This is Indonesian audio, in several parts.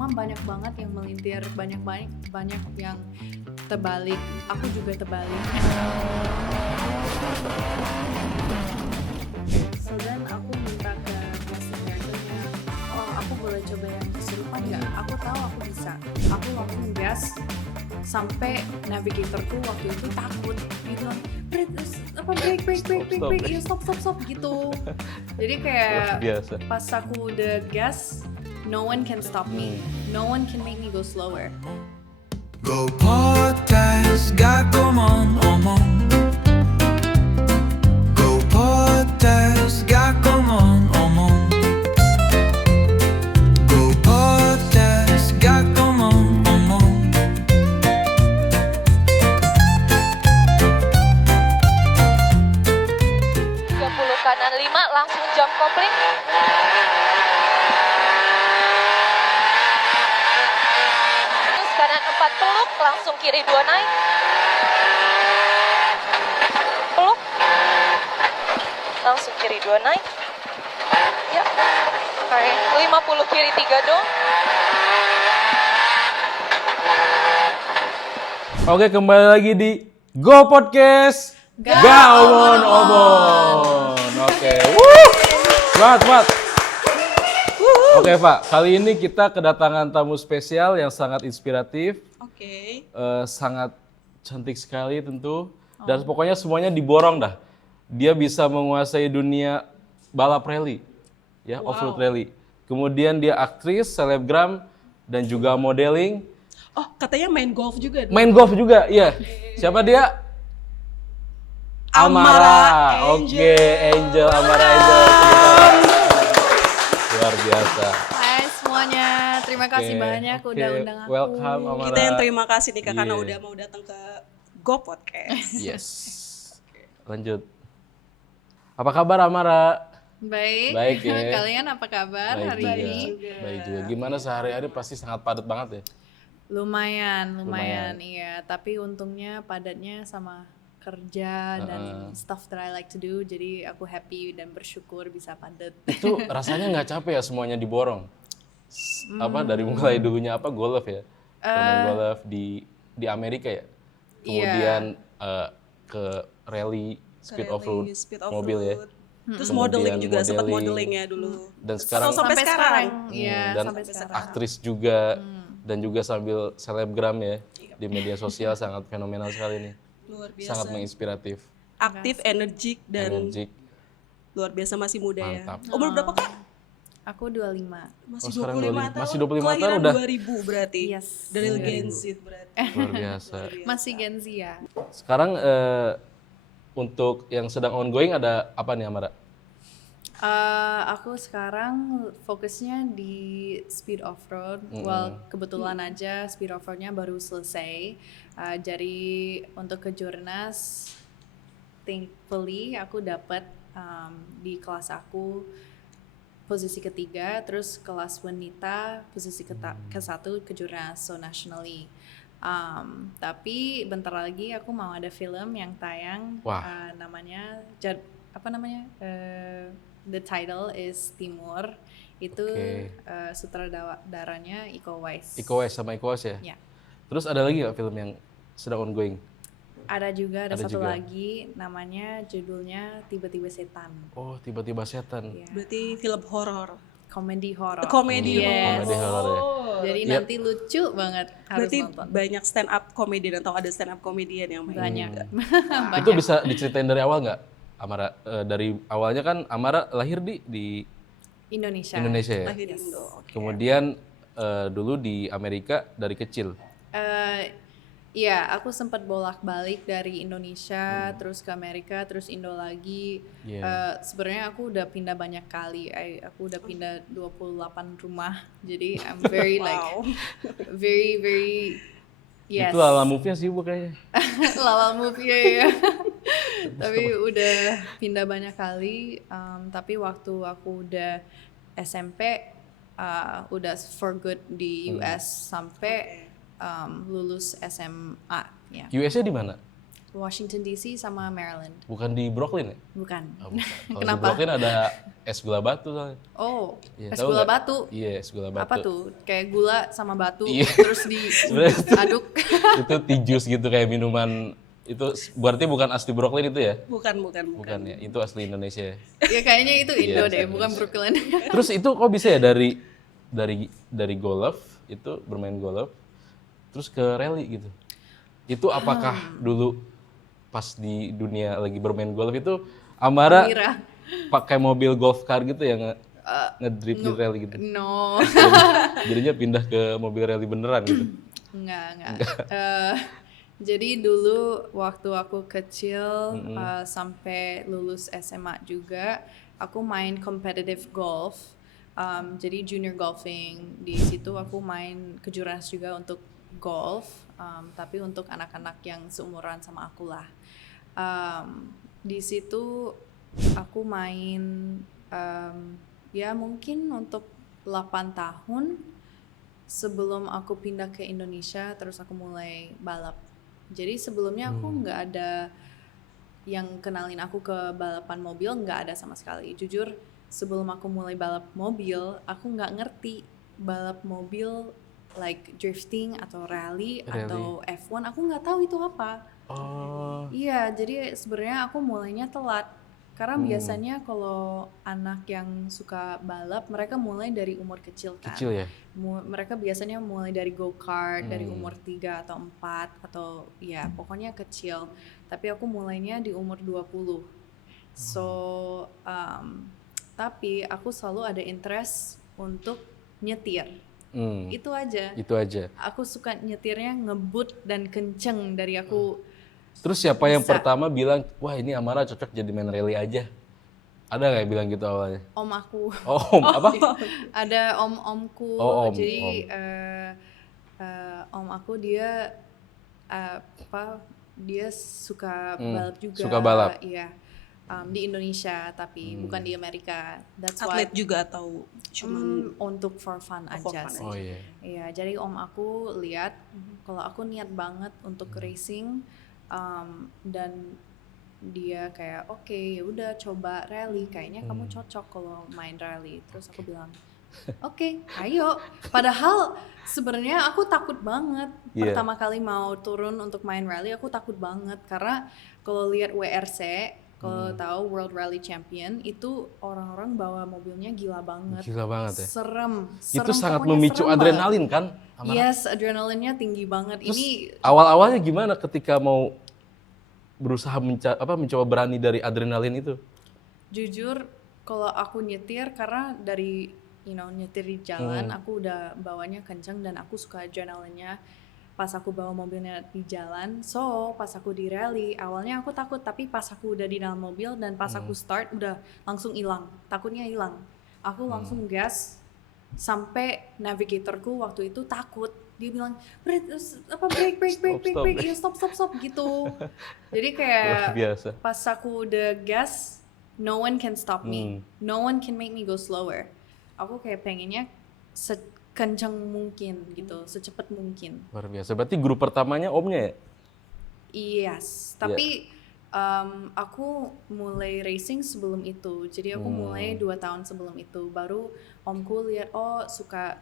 cuma banyak banget yang melintir, banyak yang terbalik. Aku juga terbalik. So then aku minta ke casting directornya, oh aku boleh coba yang kesurupan nggak? Aku tahu aku bisa. Aku langsung gas sampai navigatorku waktu itu takut. Dia bilang, break, ya stop gitu. Jadi kayak pas aku udah gas, no one can stop me. No one can make me go slower. Go potes, gak omong. Go potes, gak omong. Go potes, gak omong. 30 kanan 5 langsung jump kopling. Terus kanan 4 peluk, langsung kiri 2 naik. Peluk. Langsung kiri 2 naik. Ya. Oke, 50 kiri 3 dong. Oke, kembali lagi di Go Podcast. Gak omon. Oke. Semangat. Oke, Pak. Kali ini kita kedatangan tamu spesial yang sangat inspiratif. Oke. Sangat cantik sekali tentu. Dan pokoknya semuanya diborong dah. Dia bisa menguasai dunia balap rally. Ya, off-road rally. Kemudian dia aktris, selebgram, dan juga modeling. Oh, katanya main golf juga. Main golf juga, iya. Siapa dia? Amara. Oke, Angel. Amara Angel. Luar biasa. Hai semuanya, terima kasih banyak udah undang aku. Welcome Amara. Kita yang terima kasih nih Kak, karena udah mau datang ke Go Podcast. Yes. Lanjut. Apa kabar Amara? Baik ya. Kalian apa kabar hari ini? Baik juga. Gimana sehari-hari pasti sangat padat banget ya? Lumayan, iya. Tapi untungnya padatnya sama kerja dan stuff that I like to do. Jadi aku happy dan bersyukur bisa padat. Itu rasanya nggak capek ya semuanya diborong? Apa dari mulai dulunya golf ya? Pemain golf di Amerika ya? Kemudian ke rally, speed off-road, mobil ya? Terus modeling juga, sempat modeling ya dulu. Dan sekarang sampai sekarang. Iya, dan sampai sekarang. aktris juga dan juga sambil selebgram ya di media sosial sangat fenomenal sekali nih. Luar biasa. Sangat menginspiratif. Aktif, energik dan luar biasa, masih muda. Mantap. Ya. Umur berapa Kak? Aku 25. Masih sekarang 25 tahun. masih 25 tahun Kelahiran udah. 2000 berarti. Yes. Dari Gen Z berarti. Luar biasa. Masih Gen Z ya. Sekarang untuk yang sedang ongoing ada apa nih Amara? Aku sekarang fokusnya di speed off-road. Well, kebetulan aja speed off-roadnya baru selesai. Jadi untuk ke Jurnas, thankfully aku dapat di kelas aku posisi ketiga, terus kelas wanita posisi ke-1 ke Jurnas, so nationally. Tapi bentar lagi aku mau ada film yang tayang, namanya the title is Timur. Itu sutradaranya Iko Uwais. Iko Uwais sama Iko Uwais ya? Ya. Terus ada lagi nggak film yang sedang ongoing? Ada satu lagi, namanya judulnya Tiba-tiba Setan. Oh, Tiba-tiba Setan. Ya. Berarti film horor. Komedi horor. Komedi Yes. Komedi horor ya. Jadi nanti lucu banget, harus Berarti nonton. banyak stand up komedian atau ada stand up komedian yang main. Banyak. Itu bisa diceritain dari awal nggak, Amara? Dari awalnya kan Amara lahir di Indonesia ya. Lahir di Indo. Oke. Kemudian dulu di Amerika dari kecil. Iya, aku sempat bolak-balik dari Indonesia, terus ke Amerika, terus Indo lagi. Sebenarnya aku udah pindah banyak kali. Aku udah pindah 28 rumah. Jadi I'm very very yes. Itu Lala Move-nya sibuk kayaknya. Lala Move ya. Tapi udah pindah banyak kali. Tapi waktu aku udah SMP, udah for good di US sampai lulus SMA. Ya. US-nya di mana? Washington DC sama Maryland. Bukan di Brooklyn ya? Bukan. Oh, bukan. Kalau di Kenapa? Brooklyn ada es gula batu soalnya. Oh, Iya, es tahu gula nggak? batu. Iya, es gula batu. Apa tuh? Kayak gula sama batu Iya. terus Sebenarnya diaduk. Itu tea juice gitu kayak minuman itu berarti bukan asli Brooklyn itu ya? Bukan. Bukan ya, itu asli Indonesia ya. Ya kayaknya itu Indo Iya, deh, asli bukan Indonesia. Brooklyn. Terus itu kok bisa ya dari golf itu bermain golf terus ke rally gitu. Itu apakah dulu pas di dunia lagi bermain golf itu Amara Mira. pakai mobil golf car gitu ya ngedrip di rally gitu. No. Jadinya pindah ke mobil rally beneran gitu. Enggak. Jadi dulu waktu aku kecil sampai lulus SMA juga, aku main competitive golf. Jadi junior golfing. Di situ aku main kejuaraan juga untuk golf, tapi untuk anak-anak yang seumuran sama aku lah. Di situ aku main ya mungkin untuk 8 tahun sebelum aku pindah ke Indonesia, terus aku mulai balap. Jadi sebelumnya aku nggak ada yang kenalin aku ke balapan mobil, nggak ada sama sekali. Jujur sebelum aku mulai balap mobil, aku nggak ngerti balap mobil like drifting atau rally atau F1, aku nggak tahu itu apa. Oh. Iya, jadi sebenarnya aku mulainya telat. Karena biasanya kalau anak yang suka balap, mereka mulai dari umur kecil kan. Kecil ya? Mereka biasanya mulai dari go-kart, dari umur 3 atau 4, atau ya pokoknya kecil. Tapi aku mulainya di umur 20. So, tapi aku selalu ada interest untuk nyetir. Itu aja. Itu aja. Aku suka nyetirnya ngebut dan kenceng dari aku. Terus siapa yang Bisa. pertama bilang, wah ini Amara cocok jadi main rally aja? Ada nggak yang bilang gitu awalnya? Om aku. Oh, apa? Ada om-omku. Oh, om, Jadi om aku dia dia suka balap juga. suka balap? Iya. Di Indonesia tapi bukan di Amerika. That's why Atlet juga atau cuman untuk for fun aja fun sih. Oh iya. Iya, jadi om aku lihat kalau aku niat banget untuk racing, dan dia kayak oke, ya udah coba rally, kayaknya kamu cocok kalau main rally. Terus aku bilang oke, ayo. Padahal sebenarnya aku takut banget Iya. pertama kali mau turun untuk main rally, aku takut banget karena kalau lihat WRC, kalau tahu World Rally Champion, itu orang-orang bawa mobilnya gila banget. Gila banget ya. Serem. Itu sangat Pokoknya memicu serem adrenalin banget. kan? Amara? Yes, adrenalinnya tinggi banget. Terus Ini awal-awalnya gimana ketika mau berusaha mencoba berani dari adrenalin itu? jujur kalau aku nyetir karena dari nyetir di jalan, aku udah bawanya kenceng dan aku suka adrenalinnya pas aku bawa mobilnya di jalan. So pas aku di rally awalnya aku takut, tapi pas aku udah di dalam mobil dan pas aku start udah langsung hilang, takutnya hilang. Aku langsung gas sampai navigatorku waktu itu takut. Dia bilang break, Stop. ya stop gitu. Jadi Luar kayak biasa. pas aku udah gas, no one can stop me, no one can make me go slower. Aku kayak pengennya sekencang mungkin gitu, secepat mungkin. Luar biasa. Berarti guru pertamanya omnya ya? Yes, tapi aku mulai racing sebelum itu. Jadi aku mulai 2 tahun sebelum itu. Baru omku lihat, oh suka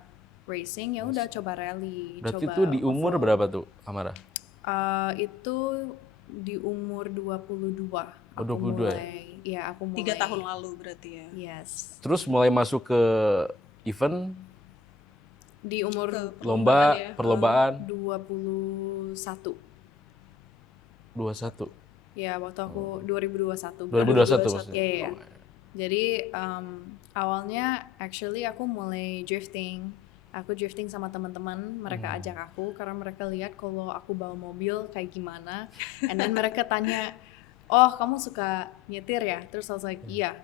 racing, ya udah coba rally. Berarti coba itu di umur berapa tuh, Amara? itu di umur 22. Oh, Aku 22 ya? mulai, ya aku mulai. 3 tahun lalu berarti ya. Yes. Terus mulai masuk ke event, Di umur lomba, ya. perlombaan 21. 21. Ya, waktu aku 2021. 2021 maksudnya. Iya. Jadi awalnya actually aku mulai drifting. Aku drifting sama teman-teman, mereka ajak aku karena mereka lihat kalau aku bawa mobil kayak gimana. And then mereka tanya, "Oh, kamu suka nyetir ya?" Terus I was like, "Iya."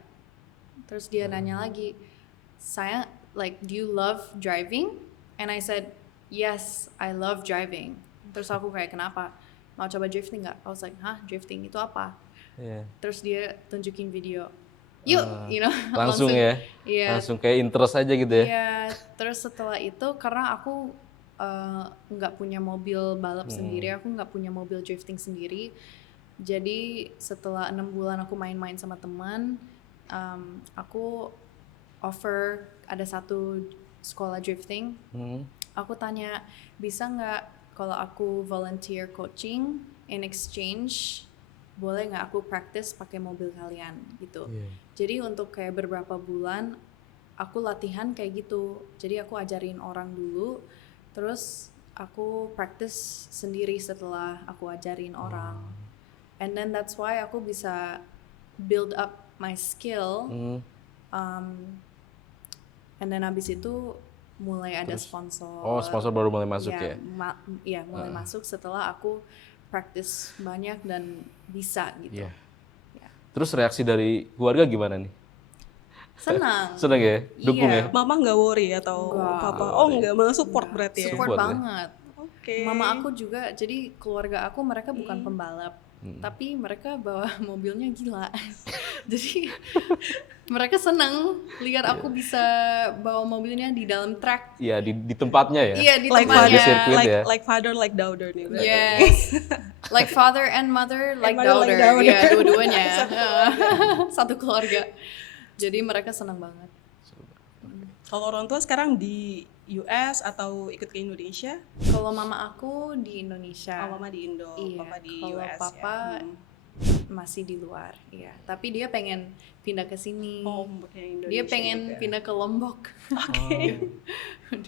Terus dia nanya lagi, "Saya like, do you love driving?" And I said, "Yes, I love driving." Terus aku kayak, "Kenapa? Mau coba drifting nggak?" I was like, "Hah, drifting itu apa?" Iya. Terus dia tunjukin video. Yuk, Langsung ya? Iya. Langsung kayak interest aja gitu ya? Iya, terus setelah itu karena aku nggak punya mobil balap sendiri, aku nggak punya mobil drifting sendiri, Jadi setelah 6 bulan aku main-main sama teman, aku offer ada satu sekolah drifting. Aku tanya, bisa nggak kalau aku volunteer coaching in exchange, boleh nggak aku practice pakai mobil kalian gitu. Jadi untuk kayak beberapa bulan aku latihan kayak gitu. Jadi aku ajarin orang dulu, terus aku practice sendiri setelah aku ajarin orang. And then that's why aku bisa build up my skill. And then abis itu mulai ada sponsor. Oh, sponsor baru mulai masuk ya? Iya, mulai masuk setelah aku practice banyak dan bisa gitu. Iya. Terus reaksi dari keluarga gimana nih? Senang. Senang ya? Dukung Iya. ya? Mama nggak worry atau Enggak. papa? Oh nggak, malah support berarti ya? Support Support ya? banget. Oke. Mama aku juga, jadi keluarga aku mereka bukan pembalap, tapi mereka bawa mobilnya gila. Jadi mereka senang lihat aku bisa bawa mobilnya di dalam track. Iya, di tempatnya ya? Iya, di Like tempatnya. Di sirkuit ya? like father, like daughter nih berarti. Yes. Like father and mother, like mother, like daughter. daughter. Iya, dua-duanya. Satu keluarga. Jadi mereka senang banget. Kalau orang tua sekarang di US atau ikut ke Indonesia? Kalau mama aku di Indonesia. Oh, mama di Indo, Iya, papa di kalau US papa ya. masih di luar, iya. Tapi dia pengen pindah ke sini. Oh, kayak Indonesia Dia pengen juga. pindah ke Lombok.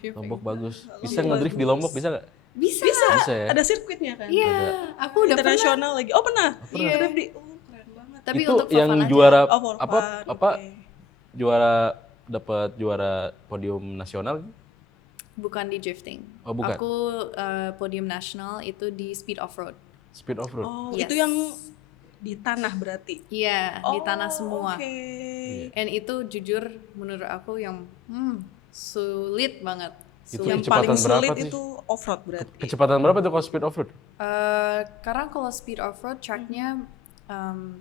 Dia Lombok pengen- bagus. Bisa ngedrift di Lombok, bisa nggak? Bisa. Bisa ya? Ada sirkuitnya kan? Iya, aku udah pernah. Internasional lagi. Oh pernah? Iya. Udah di, keren banget. Tapi Itu untuk for yang fun aja. juara Oh, for apa fun, oke. juara dapat juara podium nasional? Bukan di drifting. Oh, bukan. Aku podium nasional itu di speed off-road. Speed off road. Oh, Yes. itu yang di tanah berarti? Iya, di tanah semua. Oke. And itu jujur menurut aku yang sulit banget. Itu Sulit. Yang kecepatan paling sulit berapa sih? itu off-road berarti? Kecepatan berapa tuh kalau speed off road? Karena kalau speed off-road tracknya,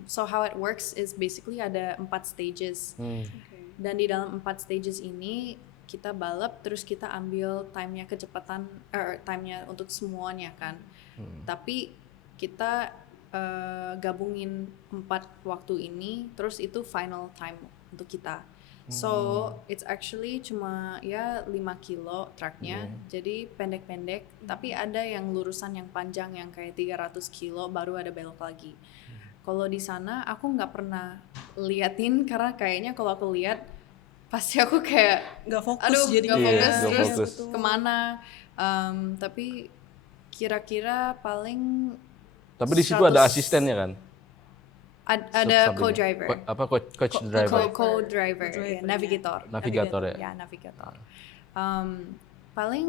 so how it works is basically ada 4 stages. Dan di dalam 4 stages ini kita balap, terus kita ambil time-nya kecepatan, time-nya untuk semuanya kan. Tapi kita gabungin 4 waktu ini, terus itu final time untuk kita. So it's actually cuma ya 5 kilo tracknya, jadi pendek-pendek. Tapi ada yang lurusan yang panjang yang kayak 300 kilo baru ada belok lagi. Kalau di sana aku nggak pernah liatin karena kayaknya kalau aku lihat pasti aku kayak Nggak fokus aduh jadi. nggak Iya, fokus nggak terus fokus. kemana. Tapi kira-kira paling Tapi di situ ada 100 asistennya kan? ada Sampingnya. co-driver. Apa coach driver? Co-driver, ya, navigator. Navigator ya? Ya, navigator. Paling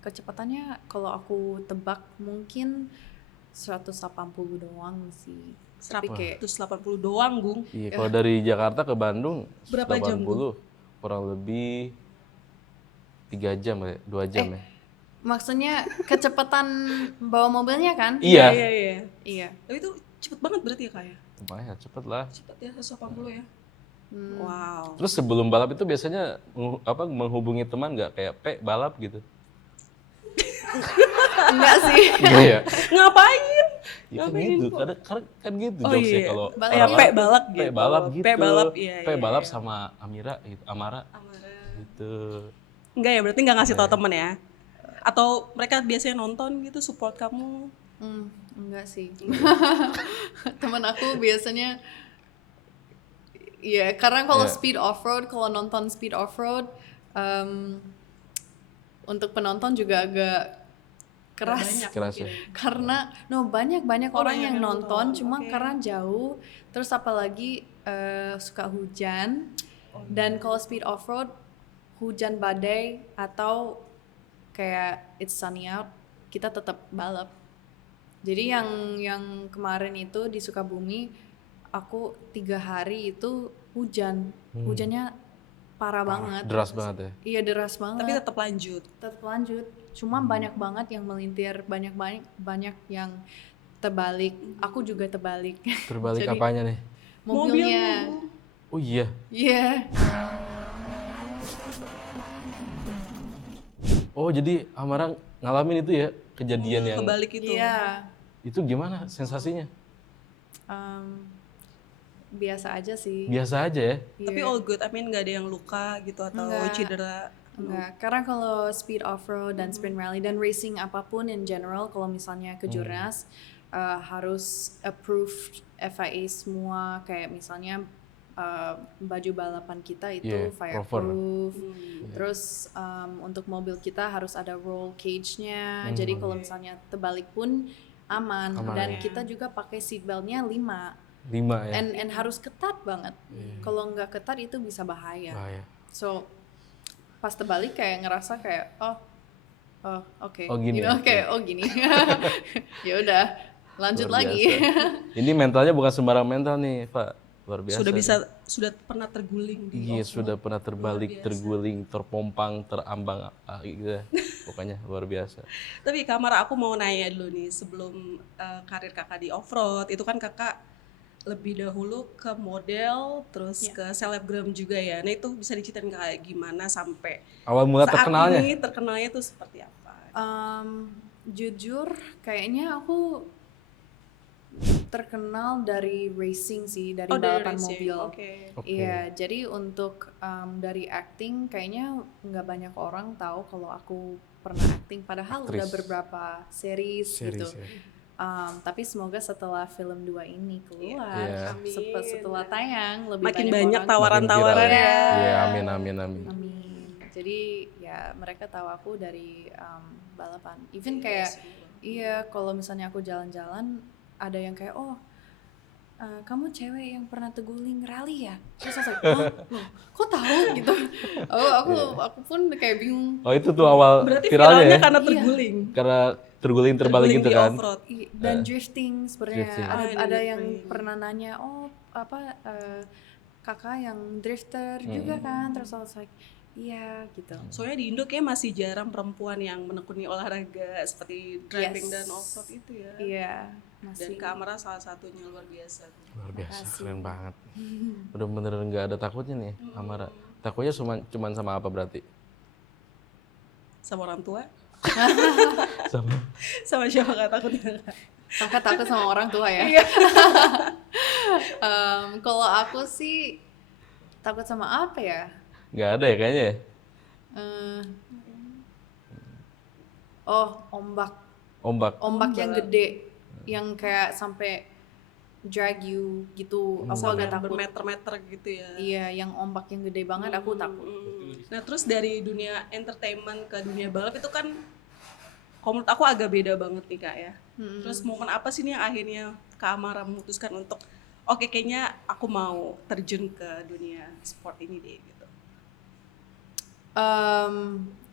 kecepatannya kalau aku tebak mungkin 180 doang sih. Tapi kayak 180 doang, Gung. Iya, kalau dari Jakarta ke Bandung Berapa jam, 80, kurang lebih 3 jam ya, 2 jam ya. maksudnya kecepatan bawa mobilnya kan? Iya. Iya, iya. Iya. Tapi itu cepet banget berarti ya, Kak ya? Lumayan cepet lah. Cepet ya, 180 ya? Wow. Terus sebelum balap itu biasanya menghubungi teman nggak kayak balap gitu? Enggak sih. Iya. Ngapain? Ya kan gitu, kan gitu Oh jokesnya iya. kalau Balap. Ya, Balap. balap gitu. balap gitu. balap, iya, iya. Balap sama Amira gitu, Amara Amara. gitu. Enggak ya, berarti nggak ngasih tau temen ya? Atau mereka biasanya nonton gitu, support kamu? Enggak sih. Temen aku biasanya ya karena kalau Iya. speed off-road, kalau nonton speed off-road untuk penonton juga agak keras. Banyak Keras ya. mungkin. Karena banyak Oh, orang banyak yang yang nonton nonton, cuma oke. karena jauh, terus apalagi suka hujan. Dan kalau speed off-road hujan badai atau kayak it's sunny out, kita tetap balap. Jadi yang kemarin itu di Sukabumi aku 3 hari itu hujan. Hujannya parah banget. Deras banget ya. Iya, deras banget. Tapi tetap lanjut. Tetap lanjut. Cuma banyak banget yang melintir, banyak yang terbalik. Aku juga terbalik. Terbalik Jadi, apanya nih? mobilnya. Oh iya. Iya. Oh jadi Amara ngalamin itu ya kejadian yang Kebalik itu. Iya. itu gimana sensasinya? Biasa aja sih. Biasa aja ya. Tapi all good, I mean nggak ada yang luka gitu atau Nggak. cedera. Enggak, karena kalau speed off-road dan sprint rally dan racing apapun in general, kalau misalnya ke jurnas harus approved FIA semua, kayak misalnya baju balapan kita itu Yeah, fireproof. Terus untuk mobil kita harus ada roll cage-nya, jadi kalau misalnya terbalik pun aman. Dan kita juga pakai seatbelt-nya 5 5 ya. and harus ketat banget. Kalau nggak ketat itu bisa bahaya. So pas terbalik kayak ngerasa kayak oke. Oh, gini ya? Kayak gini. Ya udah, lanjut Luar lagi. biasa. Ini mentalnya bukan sembarang mental nih, Pak. Luar biasa. Sudah pernah terguling di Iya, sudah pernah terbalik, terguling, terpompang, terambang gitu. Pokoknya luar biasa. Tapi Kak Amara, aku mau nanya dulu nih, sebelum karir kakak di off-road, itu kan kakak lebih dahulu ke model, terus ke selebgram juga ya. Nah itu bisa diceritain kayak gimana sampai Awal mula saat terkenalnya. ini terkenalnya tuh seperti apa? Jujur, kayaknya aku terkenal dari racing sih, dari balapan mobil. Oke. Iya, jadi untuk dari acting kayaknya nggak banyak orang tahu kalau aku pernah acting. Padahal udah beberapa series gitu. Tapi semoga setelah film 2 ini keluar, Iya. setelah tayang lebih Makin banyak orang tawaran-tawaran Makin viral ya. Iya, amin, amin, amin. Amin. Jadi ya mereka tahu aku dari balapan. Even kayak kalau misalnya aku jalan-jalan ada yang kayak kamu cewek yang pernah terguling rally ya? Terus saya loh, kok tahu gitu? Aku pun kayak bingung. Oh, itu tuh awal Berarti viralnya viralnya ya. karena terguling. Karena terguling terbalik Terguling gitu di kan. off-road. Dan drifting sebenarnya Drifting. ada yang pernah nanya kakak yang drifter juga kan, terus I was like iya gitu. Soalnya di Indo kayak masih jarang perempuan yang menekuni olahraga seperti driving dan off-road itu ya. Iya Dan masih. Kak Amara salah satunya luar biasa. Luar biasa, keren banget. Bener-bener nggak ada takutnya nih, Amara. Takutnya cuman sama apa berarti? Sama orang tua? Sama Sama siapa gak takutnya? Kakak takut sama orang tua ya? Kalau aku sih takut sama apa ya? nggak ada ya kayaknya ya. Ombak Ombak. yang gede, yang kayak sampai drag you gitu. Aku agak takut. Bermeter-meter gitu ya. Iya, yang ombak yang gede banget aku takut. Nah terus dari dunia entertainment ke dunia balap itu kan kalau menurut aku agak beda banget nih Kak ya. Terus momen apa sih nih yang akhirnya Kak Amara memutuskan untuk oke kayaknya aku mau terjun ke dunia sport ini deh gitu.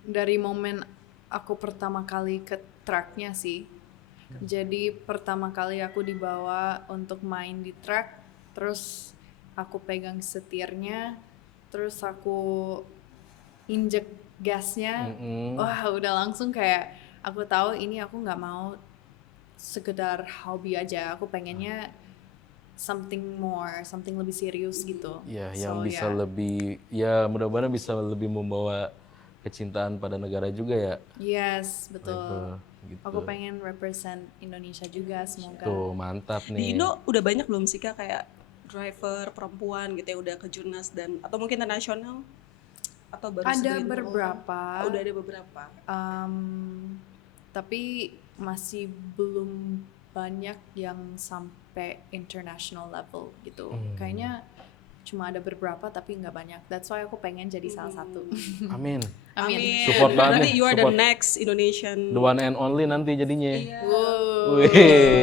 Dari momen aku pertama kali ke tracknya sih. Jadi pertama kali aku dibawa untuk main di track, terus aku pegang setirnya, terus aku injek gasnya. Wah udah langsung kayak aku tahu ini aku nggak mau sekedar hobi aja, aku pengennya something more, something lebih serius gitu. Ya, yang bisa lebih, ya mudah-mudahan bisa lebih membawa kecintaan pada negara juga ya. Yes, betul. Gitu. Aku pengen represent Indonesia juga, semoga. Tuh, mantap nih. Di Indo udah banyak belum sih Kak kayak driver perempuan gitu ya udah ke jurnas dan atau mungkin internasional atau baru Ada segini? beberapa, Oh, udah ada beberapa. tapi masih belum banyak yang sampai international level gitu. Kayaknya cuma ada beberapa tapi nggak banyak. That's why aku pengen jadi salah satu. Amin. Amin. Support banget Berarti nih, you are the support. next Indonesian. The one and only nanti jadinya. Wow. Wih,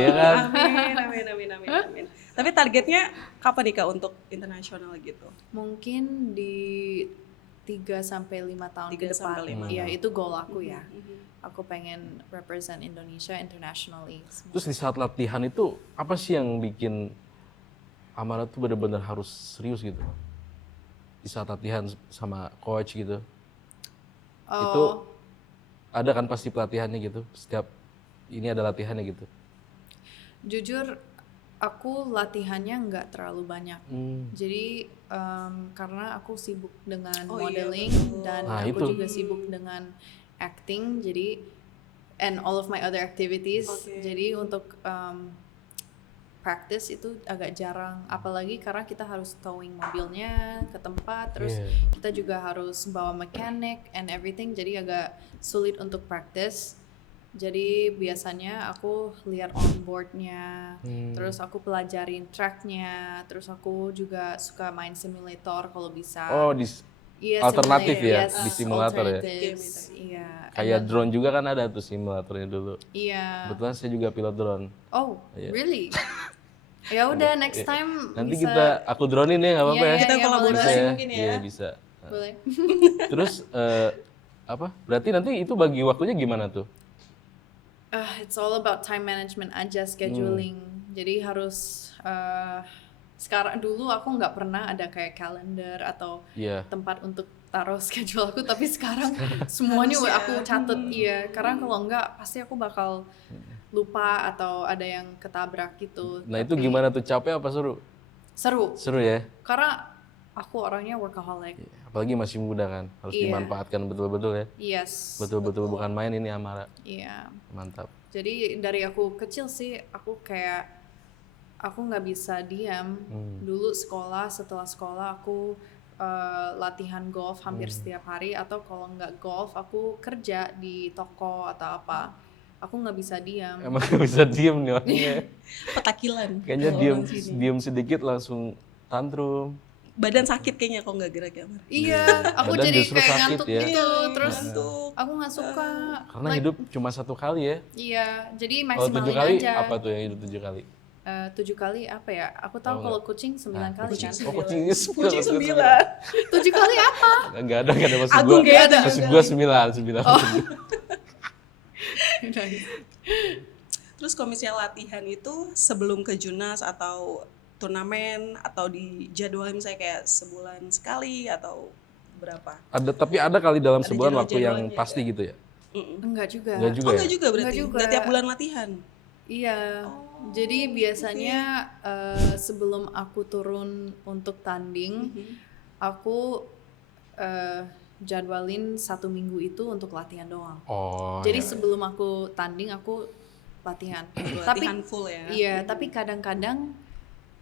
ya kan? Amin. Tapi targetnya kapan nih Kak untuk internasional gitu? Mungkin di 3 sampai 5 tahun ke 3 depan. sampai 5 Iya, itu goal aku ya. Aku pengen represent Indonesia internationally. Terus di saat latihan itu apa sih yang bikin Amara tuh benar-benar harus serius gitu? Di saat latihan sama coach gitu. Itu ada kan pasti pelatihannya gitu. Setiap ini ada latihannya gitu. Jujur, aku latihannya nggak terlalu banyak. Jadi karena aku sibuk dengan modeling dan Nah, aku itu. juga sibuk dengan acting, jadi and all of my other activities. Jadi untuk practice itu agak jarang, apalagi karena kita harus towing mobilnya ke tempat, terus Iya. kita juga harus bawa mechanic and everything, jadi agak sulit untuk practice. Jadi biasanya aku lihat onboardnya, terus aku pelajarin tracknya, terus aku juga suka main simulator kalau bisa. Oh, Iya, alternatif simulator, ya, yes, di simulator ya? alternatives, iya. Kayak And then- drone juga kan ada tuh simulatornya dulu. Iya. Kebetulan saya juga pilot drone. Oh, Iya. really? Ya udah, next time Nanti bisa. aku dronein ya, nggak apa-apa Iya, ya? iya, Kita iya, kolaborasi boleh. mungkin ya. Iya bisa. Boleh. Terus apa? Berarti nanti itu bagi waktunya gimana tuh? It's all about time management aja, scheduling. Jadi harus sekarang, dulu aku nggak pernah ada kayak kalender atau Iya. tempat untuk taruh schedule aku, tapi sekarang semuanya aku catat. Iya, karena kalau nggak pasti aku bakal lupa atau ada yang ketabrak gitu. Nah itu Tapi gimana tuh, capek apa seru? seru, Seru ya. karena aku orangnya workaholic. Apalagi masih muda kan, harus Iya. dimanfaatkan betul-betul ya. Yes. Betul-betul bukan main ini Amara. Iya. Mantap. Jadi dari aku kecil sih aku kayak aku nggak bisa diam. Dulu sekolah, setelah sekolah aku latihan golf hampir setiap hari, atau kalau nggak golf aku kerja di toko atau apa. Aku nggak bisa diam. Emang gak bisa diem nih orangnya. Petakilan. Kayaknya kalau diem, orang sini. diem sedikit langsung tantrum. Badan sakit kayaknya kalau nggak gerak ya, Mar. Iya, aku Badan jadi justru kayak sakit ngantuk ya. gitu. Terus Ngantuk. aku nggak suka. Karena Like, hidup cuma satu kali ya. Iya, jadi Kalau 7 maksimalin kali aja. apa tuh yang hidup 7 kali? 7 kali apa ya? Aku tahu Tahu kalau kucing 9 kali kan. Oh kucingnya 9. Kucing 9. 7 kali apa? Enggak ada maksud Agung gua. nggak ada. Maksud gua 9. Terus kalau misalnya latihan itu sebelum ke Junas atau turnamen atau dijadwalin misalnya kayak sebulan sekali atau berapa? Tapi ada kali dalam Ada sebulan waktu yang jadwal-jadwalnya pasti gitu ya? Enggak juga. Enggak juga Oh ya? enggak juga berarti? Nggak juga. Nggak tiap bulan latihan? Iya. Jadi biasanya sebelum aku turun untuk tanding, aku jadwalin 1 minggu itu untuk latihan doang. Oh. Jadi iya. sebelum aku tanding aku latihan. Latihan full ya? Iya, tapi kadang-kadang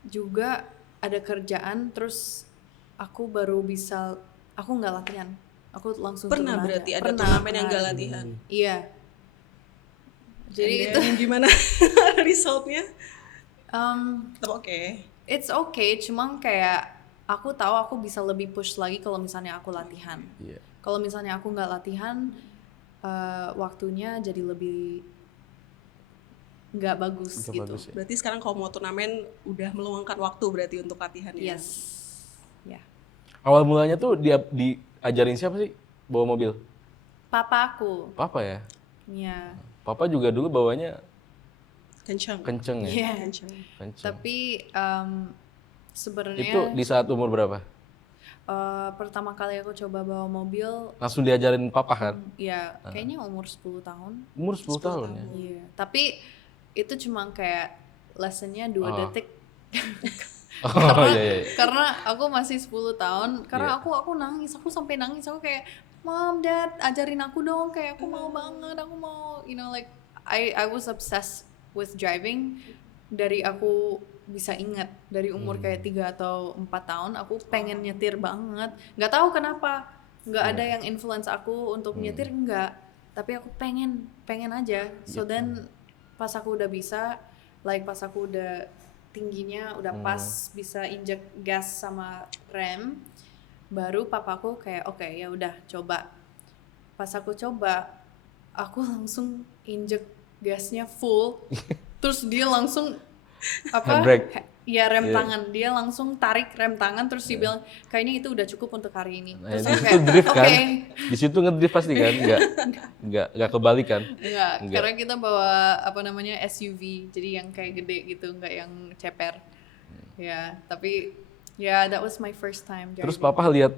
juga ada kerjaan terus aku baru bisa, aku nggak latihan. Aku langsung Pernah turun berarti aja. ada Pernah, turnamen yang pernah. nggak latihan? Iya. Jadi And itu then gimana resultnya? Tetap oke. It's okay, cuma kayak aku tahu aku bisa lebih push lagi kalau misalnya aku latihan. Iya. Kalau misalnya aku nggak latihan, waktunya jadi lebih nggak bagus Nggak gitu. bagus ya. Berarti sekarang kalau mau turnamen udah meluangkan waktu berarti untuk latihan ya? Yes, ya. Awal mulanya tuh dia diajarin siapa sih bawa mobil? Papa aku, Papa ya? ya. Papa juga dulu bawanya Kencang. kenceng ya? Iya. Kencang. Kenceng. Tapi sebenarnya Itu di saat umur berapa? pertama kali aku coba bawa mobil, Langsung diajarin papa kan? ya kayaknya umur 10 tahun. Umur 10 tahun ya? Iya. Tapi itu cuma kayak lessonnya 2 detik. Oh iya iya. Karena aku masih 10 tahun, karena Iya. aku nangis, aku sampai nangis, aku kayak Mom, Dad, ajarin aku dong, kayak aku mau banget, aku mau, like I was obsessed with driving dari aku bisa ingat, dari umur kayak 3 atau 4 tahun aku pengen nyetir banget, nggak tahu kenapa, nggak ada yang influence aku untuk nyetir, enggak, tapi aku pengen aja. So then pas aku udah bisa, pas aku udah tingginya udah pas bisa injek gas sama rem, baru papaku kayak oke, ya udah coba. Pas aku coba, aku langsung injek gasnya full, terus dia langsung Handbrake. Ya rem Iya. tangan, dia langsung tarik rem tangan, terus dia bilang kayaknya itu udah cukup untuk hari ini. Nah, Terus di aku situ kayak drift kan? oke. Di situ ngedrift pasti kan? Enggak kebalik kan? Enggak, Enggak. karena kita bawa SUV, jadi yang kayak gede gitu, enggak yang ceper. Ya, tapi that was my first time driving. Terus papa lihat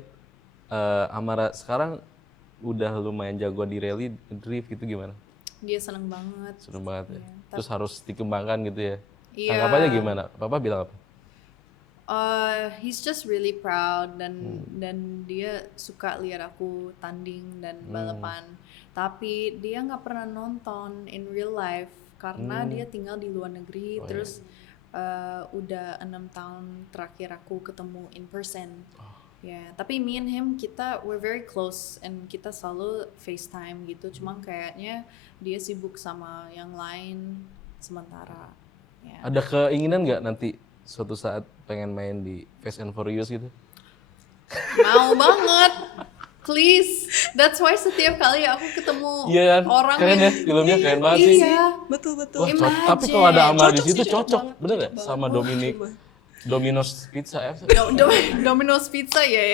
Amara sekarang udah lumayan jago di rally, drift gitu gimana? Dia seneng banget. Seru banget ya. Iya, Terus harus dikembangkan gitu ya. Iya. Tanggapannya gimana? Papa bilang apa? He's just really proud dan dia suka lihat aku tanding dan balapan. Tapi dia nggak pernah nonton in real life karena dia tinggal di luar negeri. Terus udah 6 tahun terakhir aku ketemu in person. Ya, tapi me and him we're very close and kita selalu FaceTime gitu. Cuma kayaknya dia sibuk sama yang lain sementara. Ya. Ada keinginan nggak nanti suatu saat pengen main di Fast and Furious gitu? Mau banget. Please. That's why setiap kali aku ketemu Iya kan? orang Keren ya, yang filmnya keren banget sih. Iya. Betul. Wah, Imagine. tapi kalau ada Amar di Cocok situ sih, cocok cocok, banget, bener cocok nggak? banget. Sama Domino's Pizza ya? Domino's Pizza ya.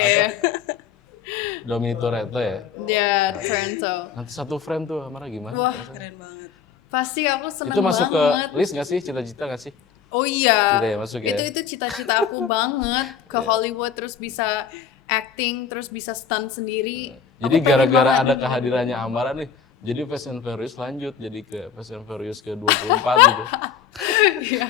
Domino Toretto ya? Ya, Toronto. Nanti satu frame tuh Amara gimana? Wah, Keren banget. pasti aku seneng Itu masuk banget. ke list nggak sih? Cita-cita nggak sih? Oh iya. Cita ya, masuk ya? Itu cita-cita aku banget ke Hollywood, terus bisa acting, terus bisa stunt sendiri. Jadi Aku pengen gara-gara banget. ada kehadirannya Amara nih, jadi Fast and Furious lanjut, jadi ke Fast and Furious ke 24 gitu.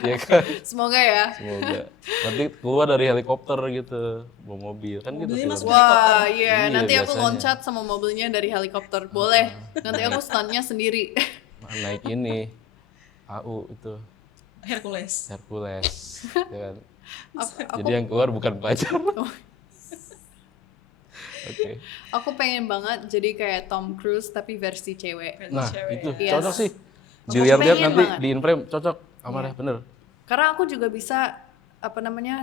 Iya kan? Semoga ya. Semoga. Nanti keluar dari helikopter gitu, bawa mobil. Kan gitu Mobilnya film. masuk Wah, Iya, iya. Nanti aku biasanya. loncat sama mobilnya dari helikopter. Boleh. Nanti aku stuntnya sendiri. Naik ini, AU itu, Hercules. Hercules. Ya kan? Jadi yang keluar bukan pacar. Oke. Aku pengen banget jadi kayak Tom Cruise tapi versi cewek. Nah, Cewek. itu Yes. cocok sih. Aku Dilihat-lihat pengen nanti banget. di in-frame cocok Amara, bener. Karena aku juga bisa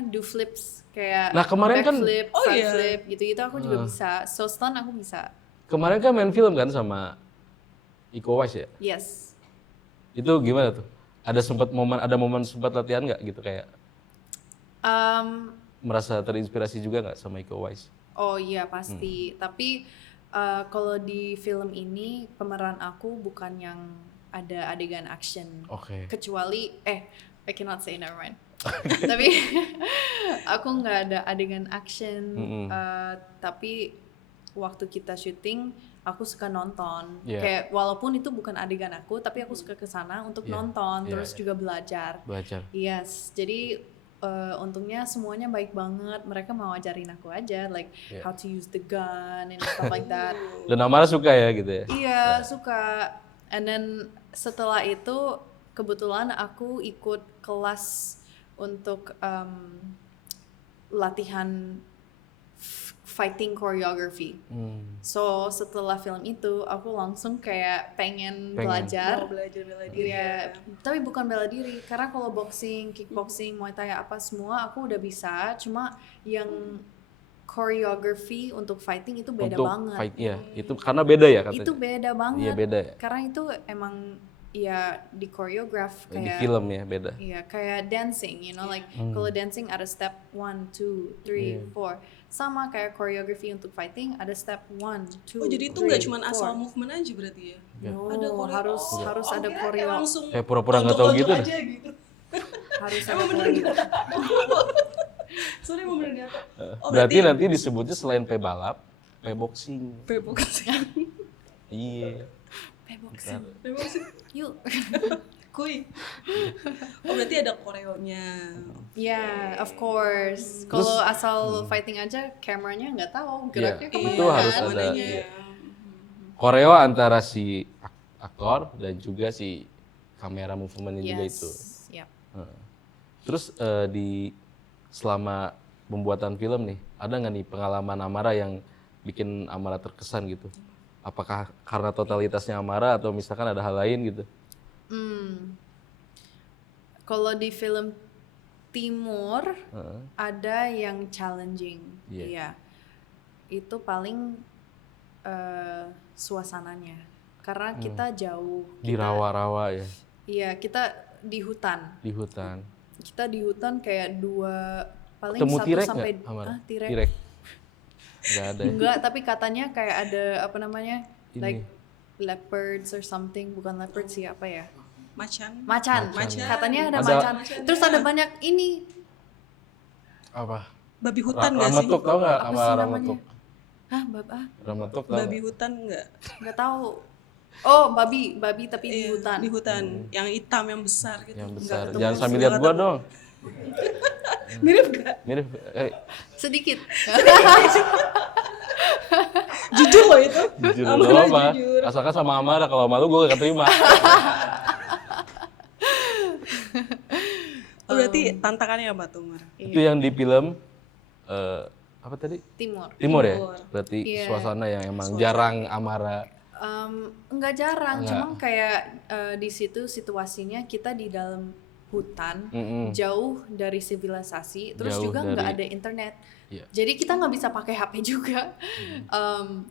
do flips kayak Nah, kemarin kan- backflip, Oh, front iya. flip gitu-gitu aku juga bisa. So stunt aku bisa. Kemarin kan main film kan sama Iko Uwais ya? Yes. Itu gimana tuh? Ada momen sempat latihan nggak gitu kayak merasa terinspirasi juga nggak sama Iko Uwais? Oh iya pasti. Tapi kalau di film ini pemeran aku bukan yang ada adegan action. Oke. Kecuali I cannot say, never mind. Tapi aku nggak ada adegan action. Tapi waktu kita syuting aku suka nonton. Yeah. Kayak walaupun itu bukan adegan aku, tapi aku suka ke sana untuk Yeah. nonton, Yeah, terus yeah. juga belajar. Belajar. Yes, jadi untungnya semuanya baik banget. Mereka mau ajarin aku aja, like Yeah. how to use the gun and stuff like that. Dan Amara suka ya gitu ya? Iya, suka. And then setelah itu kebetulan aku ikut kelas untuk latihan fighting choreography. So setelah film itu aku langsung kayak pengen belajar. Mau belajar bela diri. Iya, tapi bukan bela diri. Karena kalau boxing, kickboxing, muay thai apa semua aku udah bisa. Cuma yang choreography untuk fighting itu beda Untuk banget. fight, iya. Itu karena beda ya katanya? Itu beda banget. Iya beda ya? Karena itu emang ya di choreograph Di kayak film ya beda. iya kayak dancing, you know, like kalau dancing ada step 1, 2, 3, 4. Sama kayak choreography untuk fighting ada step 1, 2. Oh jadi itu nggak cuma asal movement aja berarti ya? No, Ada choreo. harus ada Kayak choreo. langsung Pura-pura nggak tahu gitu. aja gitu. Harus ada choreo. Sorry mau bener Oh Berarti nanti disebutnya selain P balap, P boxing. Peboxing. Iya. P-boxing. Peboxing. Yuk. Kui. Oh berarti ada koreonya. Yeah, of course. Kalau asal fighting aja, kameranya nggak tahu geraknya kemana. itu harus ada. mananya. Iya. Koreo antara si aktor dan juga si kamera movementnya juga itu. Yep. Terus selama pembuatan film nih, ada nggak nih pengalaman Amara yang bikin Amara terkesan gitu? Apakah karena totalitasnya Amara atau misalkan ada hal lain gitu? Kalau di film Timur ada yang challenging, Iya. iya. Itu paling suasananya, karena kita jauh. Di rawa-rawa ya, Iya, kita di hutan. di hutan. Kita di hutan kayak paling Ketemu 1 tirek sampai nggak, Amara? tirek. Tirek. Nggak ada ya? Enggak, tapi katanya kayak ada apa namanya? Ini. Like leopards or something, bukan leopard sih apa ya? Macan. Macan. Macan. Katanya ada Ada- macan. Terus ada banyak ini. Apa? Babi hutan nggak sih? Ramatuk tau nggak Apa sama sih Ramatuk? namanya? Hah, Ramatuk tau Babi nggak? hutan nggak? Nggak tahu. Oh, babi tapi di Iya, hutan. Di hutan. Yang hitam yang besar gitu. Yang Nggak besar. ketemu Jangan sambil sih, lihat nggak gua ketemu. dong. Mirip nggak? Mirip. Sedikit. Jujur loh itu. Jujur Amara lo apa? jujur. Asalkan sama Amara, kalau malu gue gak terima. Oh, berarti tantangannya apa tuh, Mar? Itu yang di film apa tadi? Timur ya? Berarti Iya. suasana yang emang jarang Amara. Enggak jarang, cuma kayak di situ situasinya kita di dalam hutan, jauh dari sivilisasi, terus Jauh juga nggak dari- ada internet. Iya. Jadi kita nggak bisa pakai HP juga.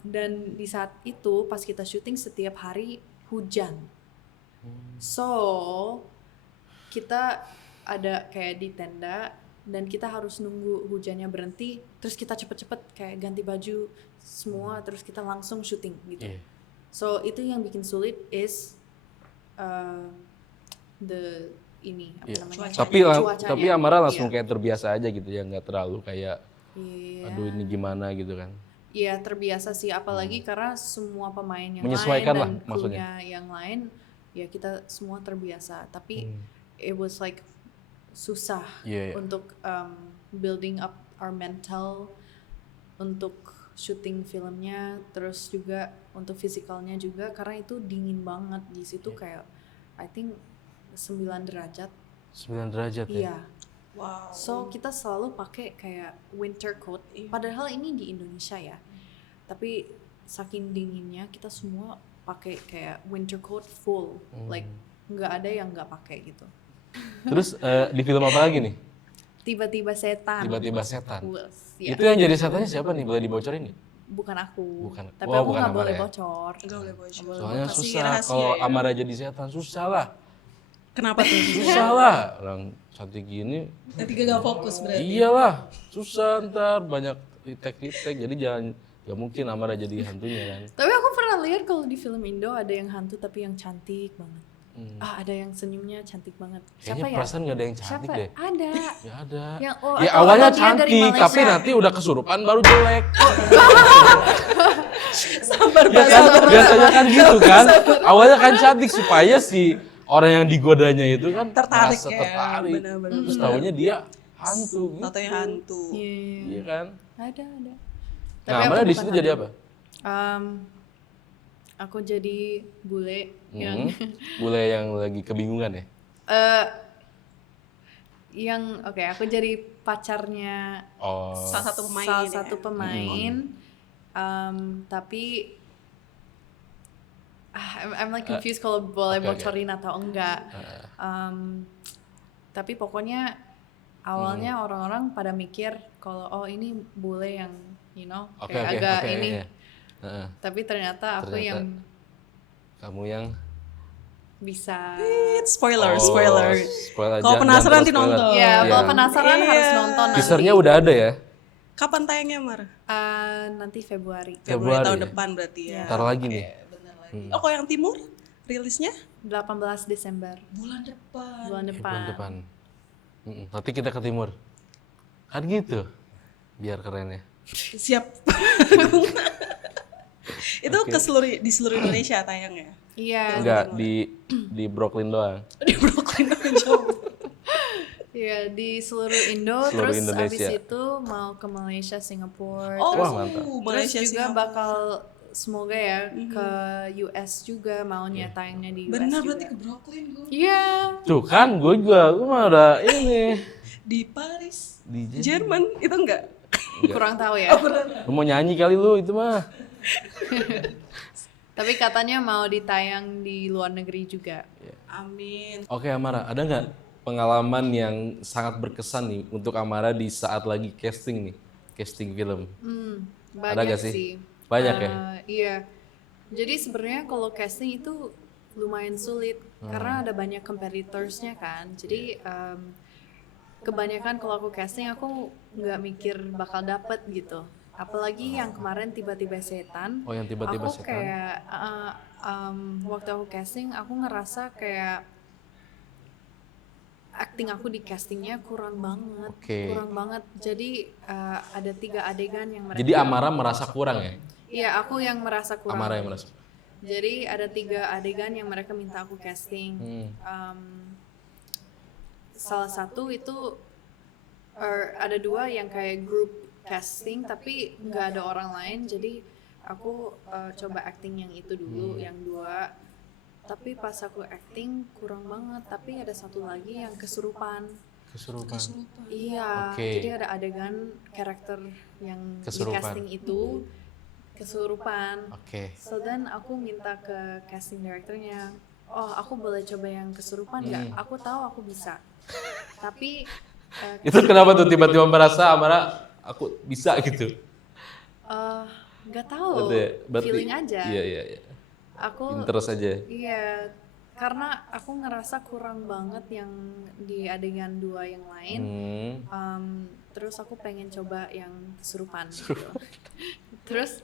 Dan di saat itu pas kita syuting setiap hari hujan. So kita ada kayak di tenda dan kita harus nunggu hujannya berhenti, terus kita cepet-cepet kayak ganti baju semua, terus kita langsung syuting gitu. Iya. So itu yang bikin sulit is the ini apa Iya. namanya? Cuacanya. Tapi Amara langsung Iya. kayak terbiasa aja gitu ya, nggak terlalu kayak Iya. aduh ini gimana gitu kan. Iya terbiasa sih, apalagi karena semua pemain yang Menyesuaikan lain lah, dan maksudnya. krunya yang lain, ya kita semua terbiasa. Tapi it was like susah Iya, iya. untuk building up our mental untuk syuting filmnya, terus juga untuk fisikalnya juga karena itu dingin banget di situ kayak I think 9 derajat. 9 derajat ya. Iya. Wow. So kita selalu pakai kayak winter coat. Padahal ini di Indonesia ya. Tapi saking dinginnya kita semua pakai kayak winter coat full. Like nggak ada yang nggak pakai gitu. Terus di film apa lagi nih? Tiba-tiba setan. Tiba-tiba setan. Wes, ya. Itu yang jadi setannya siapa nih? Boleh dibocorin nih? Bukan aku. Bukan. Tapi Oh, aku bukan nggak Amara boleh ya? bocor. Enggak boleh bocor. Soalnya Masih susah rahasia kalau ya. Amara jadi setan, susah lah. Kenapa tuh? Susah lah. Orang cantik gini. Ketiga gak fokus berarti. Iyalah, susah ntar banyak retake. Jadi jangan, gak mungkin Amara jadi hantunya kan. Tapi aku pernah lihat kalau di film Indo ada yang hantu tapi yang cantik banget. Ada yang senyumnya cantik banget. Siapa Kayaknya ya? perasaan gak ada yang cantik Siapa? deh. Ada. Ya ada. Yang- oh, Ya atau awalnya dia dari cantik, Malaysia. tapi nanti udah kesurupan baru jelek. Sabar Ya kan, biasanya kan gitu kan. Awalnya kan cantik supaya si orang yang digodanya itu kan Tertarik merasa ya, tertarik. benar-benar. Terus taunya dia hantu gitu. Tatanya hantu. Iya. Iya kan. Ada. Nah, Tapi aku Amara di bukan situ hantu. jadi apa? Aku jadi bule yang Bule yang lagi kebingungan ya? oke, aku jadi pacarnya Oh. Salah satu pemain. salah ya. satu pemain. Tapi I'm like confused kalau boleh oke. bocorin atau enggak. Tapi pokoknya awalnya orang-orang pada mikir kalau oh ini bule yang Oke, kayak oke, agak oke, ini. iya. Heeh. Tapi ternyata aku Ternyata. yang Kamu yang bisa. Spoiler, Oh, spoiler. spoiler. Kalau Jangan penasaran terlalu nanti spoiler. nonton. Ya, kalau Iya. penasaran Iya. harus nonton nanti. Teasernya udah ada ya? Kapan tayangnya, Mar? Nanti Februari. Februari tahun ya? depan berarti ya. Ntar lagi nih. Bener lagi. Oh, kalau yang timur rilisnya 18 Desember bulan depan. bulan depan. Bulan depan. Nanti kita ke timur. Kan gitu. Biar keren ya. Siap. Itu ke di seluruh Indonesia tayangnya. Iya. Enggak, di Brooklyn doang. Di Brooklyn jauh. Iya, di seluruh Indo, Seluruh terus Indonesia. abis itu mau ke Malaysia, Singapura, Oh, terus, Wah, mantap. Malaysia terus juga Singapura. bakal semoga ya ke US juga maunya tayangnya di US Benar juga. berarti ke Brooklyn gue. Iya. Tuh kan, gue mah udah ini. Di Paris. Di Jerman itu enggak? Kurang tahu ya. Lu mau nyanyi kali lu itu mah. Tapi katanya mau ditayang di luar negeri juga. Amin. Oke Amara, ada nggak pengalaman yang sangat berkesan nih untuk Amara di saat lagi casting nih, casting film? Banyak Ada gak sih? sih. Banyak ya? Iya. Jadi sebenarnya kalau casting itu lumayan sulit karena ada banyak competitorsnya kan. Jadi kebanyakan kalau aku casting aku nggak mikir bakal dapet gitu. Apalagi yang kemarin tiba-tiba setan. Oh yang tiba-tiba Aku setan. kayak waktu aku casting aku ngerasa kayak acting aku di castingnya kurang banget, Oke. kurang banget. Jadi ada 3 adegan yang mereka. Jadi Amara merasa kurang ya? Iya, aku yang merasa kurang. Amara yang merasa. Jadi ada 3 adegan yang mereka minta aku casting. Salah satu itu ada 2 yang kayak group casting tapi nggak ada orang lain. Jadi aku coba acting yang itu dulu, yang 2. Tapi pas aku acting kurang banget. Tapi ada satu lagi yang kesurupan. Kesurupan. Iya, Oke. jadi ada adegan karakter yang di Kesurupan. casting itu kesurupan. Oke. So then aku minta ke casting directornya, oh aku boleh coba yang kesurupan nggak? Aku tahu aku bisa. Tapi Itu kenapa tuh tiba-tiba merasa Amara aku bisa gitu? nggak tahu, Gitu ya? Berarti- feeling aja. Iya. Aku Interest aja. iya, karena aku ngerasa kurang banget yang di adegan 2 yang lain. Terus aku pengen coba yang kesurupan. Gitu. Terus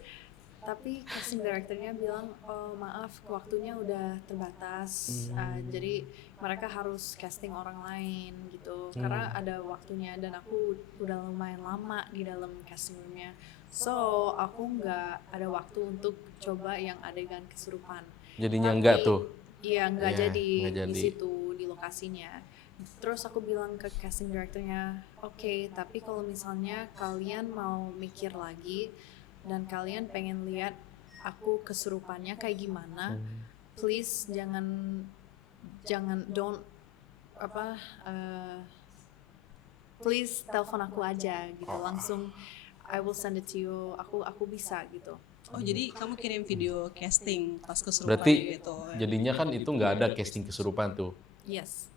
tapi casting directornya bilang, oh maaf waktunya udah terbatas, jadi mereka harus casting orang lain gitu, karena ada waktunya dan aku udah lumayan lama di dalam casting roomnya, so aku nggak ada waktu untuk coba yang adegan kesurupan. Jadinya Tapi- enggak tuh. Iya nggak Iya, jadi nggak di jadi. situ di lokasinya. Terus aku bilang ke casting directornya, oke, tapi kalau misalnya kalian mau mikir lagi dan kalian pengen lihat aku kesurupannya kayak gimana, please jangan don't please telepon aku aja gitu, langsung I will send it to you, aku bisa gitu. Oh jadi kamu kirim video casting pas kesurupan Berarti gitu. jadinya kan itu nggak ada casting kesurupan tuh. Yes.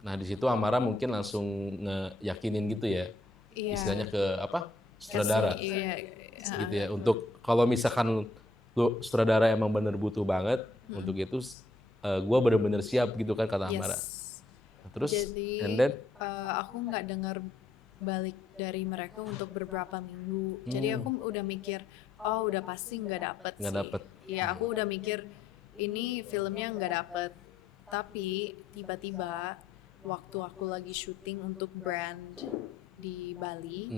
Nah di situ Amara mungkin langsung ngeyakinin gitu ya, Iya. istilahnya ke apa? Sutradara. Iya. Gitu ya. Untuk kalau misalkan lu sutradara emang bener butuh banget untuk itu, gua bener-bener siap gitu kan kata Amara. Yes. Nah, terus Jadi and then aku nggak dengar balik dari mereka untuk beberapa minggu. Jadi aku udah mikir, oh udah pasti nggak dapet Nggak sih. dapet. Iya, aku udah mikir ini filmnya nggak dapet. Tapi tiba-tiba waktu aku lagi syuting untuk brand di Bali,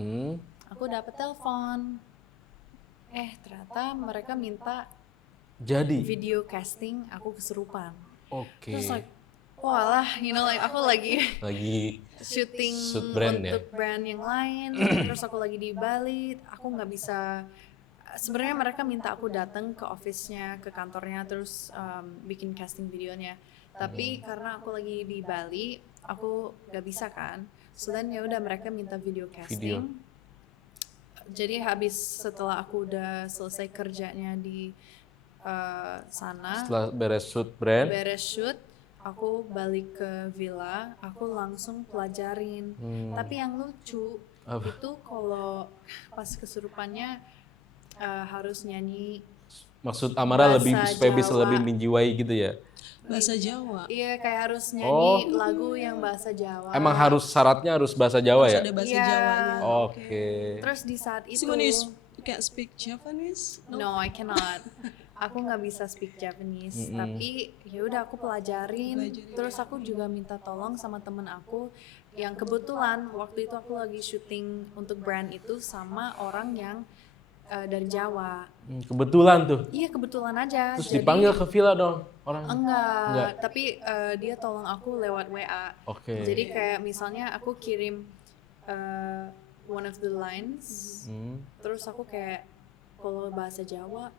aku dapet telepon. Ternyata mereka minta jadi video casting aku kesurupan. oke. Terus like, walah, like aku lagi Lagi syuting shoot brand ya? untuk brand yang lain, terus aku lagi di Bali, aku nggak bisa. Sebenarnya mereka minta aku datang ke office-nya, ke kantornya, terus bikin casting videonya. Tapi karena aku lagi di Bali, aku nggak bisa kan. So then ya udah mereka minta video casting. Jadi habis setelah aku udah selesai kerjanya di sana, setelah beres shoot brand, beres shoot, aku balik ke villa, aku langsung pelajarin. Tapi yang lucu itu kalau pas kesurupannya harus nyanyi. maksud Amara lebih Bahasa supaya bisa Jawa. lebih menjiwai gitu ya. Bahasa Jawa. Iya, kayak harus nyanyi lagu yang bahasa Jawa. Emang harus syaratnya harus bahasa Jawa ya? Ada bahasa Iya. Jawanya. Oke. Terus di saat itu, So when you can't speak Japanese? no, I cannot. Aku nggak bisa speak Japanese, tapi ya udah aku pelajarin. Terus aku juga minta tolong sama temen aku yang kebetulan waktu itu aku lagi syuting untuk brand itu sama orang yang dari Jawa. Kebetulan tuh. Iya kebetulan aja. Terus Jadi- dipanggil ke villa dong orang. Enggak, tapi dia tolong aku lewat WA. Oke. Jadi kayak misalnya aku kirim one of the lines, terus aku kayak kalau bahasa Jawa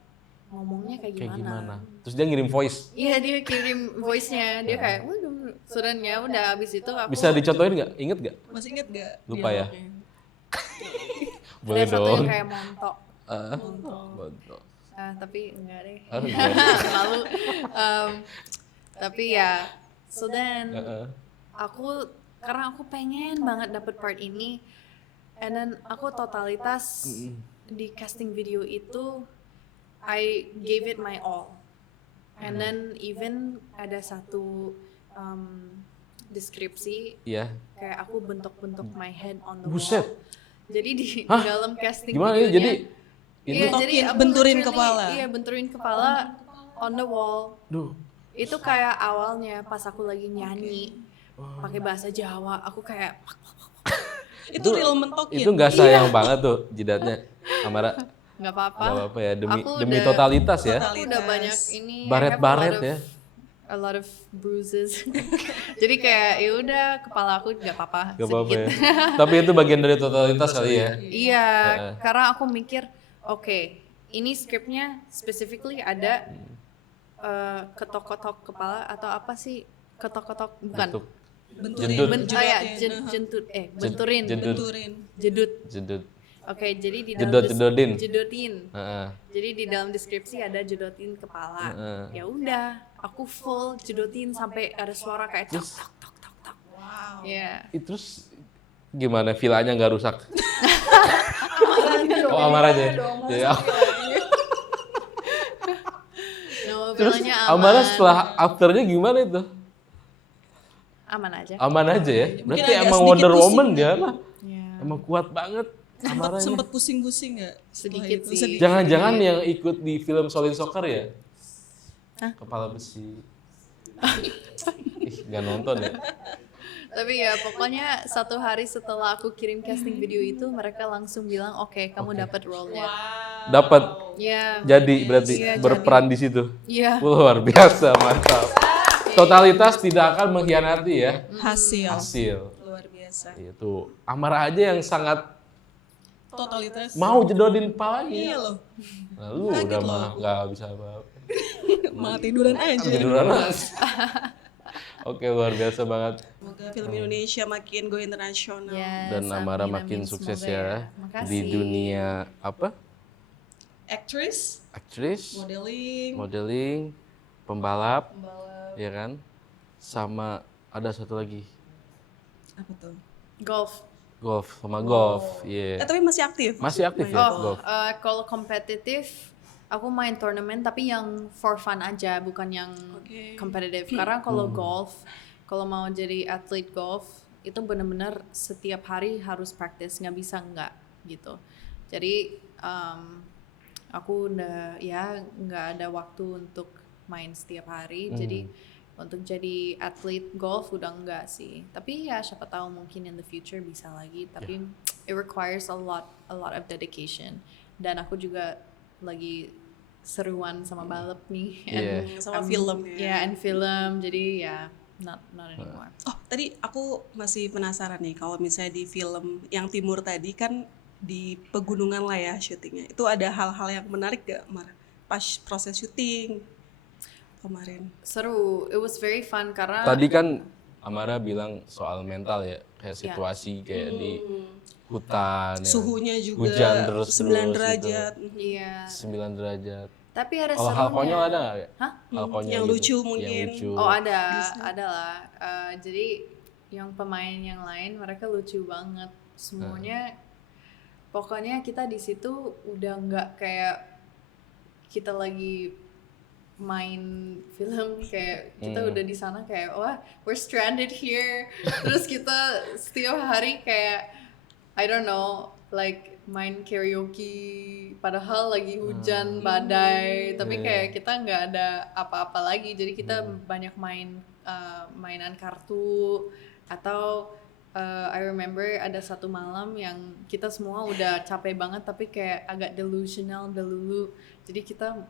ngomongnya kayak Kayak gimana? gimana? Terus dia ngirim voice. Iya dia kirim voice-nya, dia kayak waduh, sudannya udah habis itu aku Bisa dicontohin nggak? Ingat nggak? Masih inget gak? Lupa ya? dialognya? Boleh ada satu yang dong. kayak montok. Betul. Tapi enggak deh. Ah, enggak. Lalu tapi ya so then aku karena aku pengen banget dapet part ini, and then aku totalitas di casting video itu I gave it my all, and then even ada satu deskripsi Iya. kayak aku bentuk-bentuk my head on the Buset. wall. Jadi di Hah? dalam casting Gimana ya? videonya, Jadi ini iya, jadi aku benturin literally- kepala. Iya, benturin kepala on the wall. duh. Itu kayak awalnya pas aku lagi nyanyi pakai bahasa Jawa, aku kayak Itu real mentokin. Itu nggak sayang banget tuh jidatnya, Amara. nggak apa-apa. Nggak apa-apa ya, demi Aku demi udah- totalitas ya. Aku udah banyak ini Baret-baret ya. a lot of bruises. Jadi kayak ya udah kepala aku nggak apa-apa. Gak apa-apa sedikit. ya. Tapi itu bagian dari totalitas kali ya. Iya, karena aku mikir, oke, ini skripnya specifically ada ketok-ketok kepala atau apa sih? Ketok-ketok bukan. Untuk Jedut. Benturin. Jedut. Benturin. Jedut. Jedut. Oke, jadi di dalam Jedotin. jedotin. Heeh. Jadi di dalam deskripsi ada jedotin kepala. Ya udah, aku full jedotin sampai ada suara kayak tok tok tok tok tok. Wow. Ya. Terus gimana vilanya nggak rusak? Oh, amar aja. Ya. No, Terus bilangnya amarnya setelah afternya gimana itu? aman aja. Aman aja ya. Mungkin Berarti agak emang sedikit Wonder pusing Woman ya. dia lah. Ya. Emang kuat banget amaranya. Sempet pusing-pusing nggak? Sedikit Setelah itu? sih. Sedikit. Jangan-jangan yang ikut di film Solid Soccer ya? Hah? Kepala besi. Ih, nggak nonton ya? Tapi ya pokoknya 1 hari setelah aku kirim casting video itu mereka langsung bilang oke, kamu dapat role-nya. Dapat. Ya. Jadi berarti Iya, berperan di situ. Iya. Luar biasa, mantap. Totalitas tidak akan mengkhianati ya hasil. Luar biasa. Itu Amara aja yang sangat Totalitas. mau jedodin kepalanya. Iya loh. Nah, lu udah mah nggak bisa apa-apa. Malah tiduran aja. Tiduran aja. Oke, luar biasa banget. Semoga film Indonesia makin go internasional. Yes, Dan Amara amin, makin amin. sukses Semoga ya Makasih. di dunia apa? Actress, Aktris, modeling, pembalap, ya kan? Sama ada satu lagi, apa tuh? Golf. golf sama golf. Iya. Tapi masih aktif. Masih aktif ya golf. Kalau kompetitif, aku main turnamen tapi yang for fun aja, bukan yang Oke. kompetitif. Karena kalau golf, kalau mau jadi atlet golf, itu benar-benar setiap hari harus practice, nggak bisa nggak gitu. Jadi aku udah ya nggak ada waktu untuk main setiap hari. Jadi untuk jadi atlet golf udah enggak sih. Tapi ya siapa tahu mungkin in the future bisa lagi. Tapi it requires a lot of dedication. Dan aku juga lagi seruan sama balap nih. Iya. Sama film ya. Ya, and film. Jadi ya not anymore. Oh, tadi aku masih penasaran nih kalau misalnya di film yang timur tadi kan di pegunungan lah ya syutingnya. Itu ada hal-hal yang menarik gak, Mar? Pas proses syuting kemarin. Seru. It was very fun karena Tadi kan Amara bilang soal mental ya, kayak situasi kayak di hutan, ya. Suhunya juga Hujan terus 9 derajat. iya. 9 derajat. Tapi ada Kalau hal serunya. konyol ada nggak? Ya? Hah? Hal konyol Yang gitu. lucu mungkin. Yang lucu. Oh ada lah. Jadi yang pemain yang lain mereka lucu banget semuanya. Pokoknya kita di situ udah nggak kayak kita lagi main film, kayak kita udah di sana kayak wah we're stranded here. Terus kita setiap hari kayak I don't know like main karaoke padahal lagi hujan badai, tapi kayak kita nggak ada apa-apa lagi. Jadi kita banyak main mainan kartu atau I remember ada satu malam yang kita semua udah capek banget tapi kayak agak delusional delulu. Jadi kita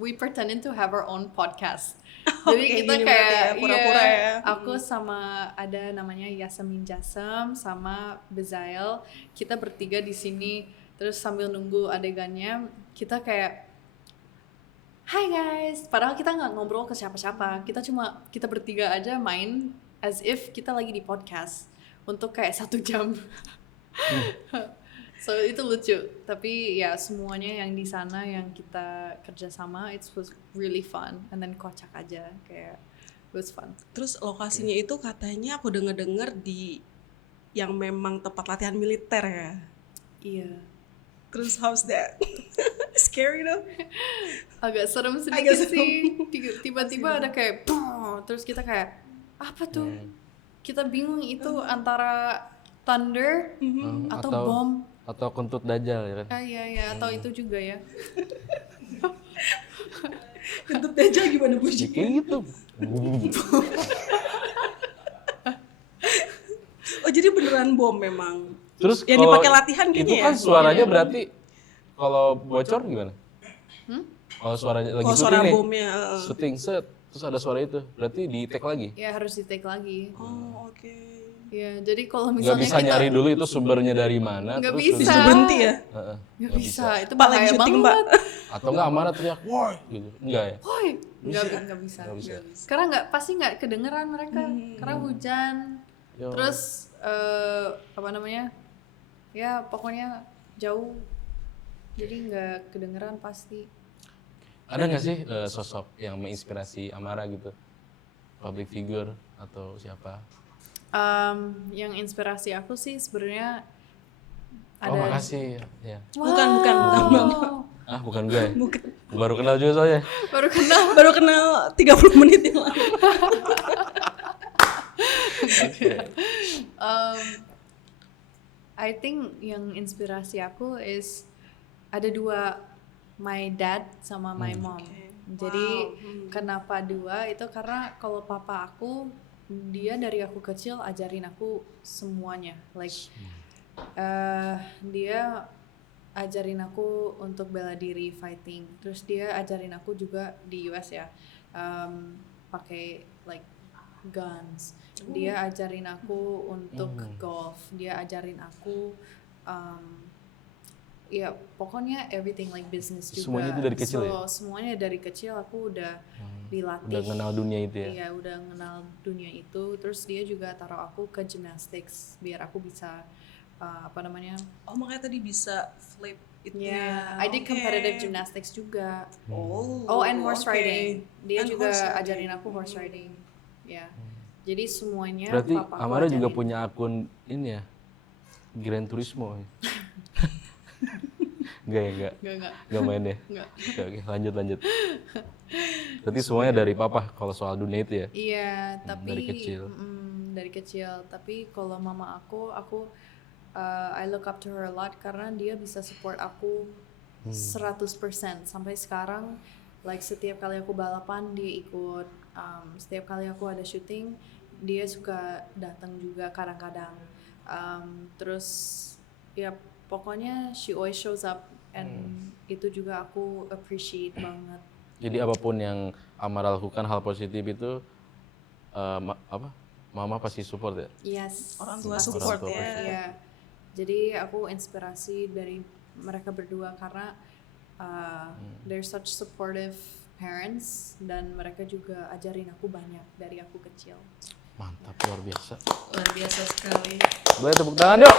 we pretending to have our own podcast. Jadi Kayak kita gini kayak berarti ya, pura-pura ya. Aku sama ada namanya Yasemin Jasem sama Bezail, kita bertiga di sini terus sambil nunggu adegannya kita kayak Hi guys, padahal kita nggak ngobrol ke siapa-siapa, kita bertiga aja main as if kita lagi di podcast untuk kayak 1 jam. So itu lucu, tapi ya semuanya yang di sana yang kita kerja sama it was really fun and then kocak aja kayak it was fun. Terus lokasinya itu katanya aku denger di yang memang tempat latihan militer ya. Iya. Terus how's that? Scary dong. Agak serem sedikit Agak serem. sih. Tiba-tiba ada kayak terus kita kayak apa tuh? Kita bingung itu antara thunder atau bom. Atau kentut dajjal ya kan. Iya, atau itu juga ya. Kentut aja gimana bunyi? Kayak gitu. Oh jadi beneran bom memang. Terus Yang kalau dipakai latihan itu kayaknya kan ya? suaranya berarti kalau bocor gimana? Kalau suaranya lagi Oh syuting suara nih, bomnya. syuting set, terus ada suara itu, berarti di take lagi. Ya harus di take lagi. Oh oke. Ya, jadi kalau Nggak misalnya bisa nyari dulu itu sumbernya dari mana. Nggak terus bisa. udah- Berhenti ya? Heeh. nggak bisa. Itu Pak lagi bahaya syuting, banget. Pak. Atau nggak Amara teriak, woi gitu. Enggak ya? Woi, nggak bisa. Nggak bisa. Karena pasti nggak kedengeran mereka. Karena hujan. Yo. Terus apa namanya? Ya pokoknya jauh. Jadi nggak kedengeran pasti. Ada nggak sih sosok yang menginspirasi Amara gitu? Public figure atau siapa? Yang inspirasi aku sih sebenarnya Oh ada. makasih. Ya. Bukan. Ah bukan gue. Bukan. Baru kenal juga soalnya. Baru kenal. Baru kenal 30 menit yang lalu. I think yang inspirasi aku is ada dua, my dad sama my mom. Jadi kenapa dua itu karena kalau papa aku dia dari aku kecil ajarin aku semuanya, like dia ajarin aku untuk bela diri, fighting. Terus dia ajarin aku juga di US ya, pakai like guns. Dia ajarin aku untuk golf. Dia ajarin aku ya pokoknya everything like business juga. Semuanya itu dari kecil ya? Semuanya dari kecil aku udah dilatih. Udah kenal dunia itu ya? Iya, udah kenal dunia itu. Terus dia juga taruh aku ke gymnastics biar aku bisa apa namanya? Oh, makanya tadi bisa flip itu Yeah, ya. I did Oke. competitive gymnastics juga. Oh, And horse oke. riding. Dia And juga horse riding. ajarin aku horse riding. Ya. Jadi semuanya Berarti papa aku Amara juga ajarin. punya akun ini ya? Gran Turismo ya? Enggak. Enggak. Enggak main deh. Enggak. Oke, lanjut. Berarti semuanya dari papa kalau soal dunia itu ya? Iya, tapi dari kecil. Dari kecil. Tapi kalau mama aku I look up to her a lot karena dia bisa support aku 100% sampai sekarang. Like setiap kali aku balapan dia ikut, setiap kali aku ada syuting dia suka datang juga kadang-kadang. Terus ya pokoknya she always shows up and itu juga aku appreciate banget. Jadi apapun yang Amara lakukan hal positif itu mama pasti support ya? Yes. Orang tua pasti support tua ya. pasti. Iya. Jadi aku inspirasi dari mereka berdua karena they're such supportive parents dan mereka juga ajarin aku banyak dari aku kecil. Mantap, luar biasa. Luar biasa sekali. Boleh tepuk tangan yuk.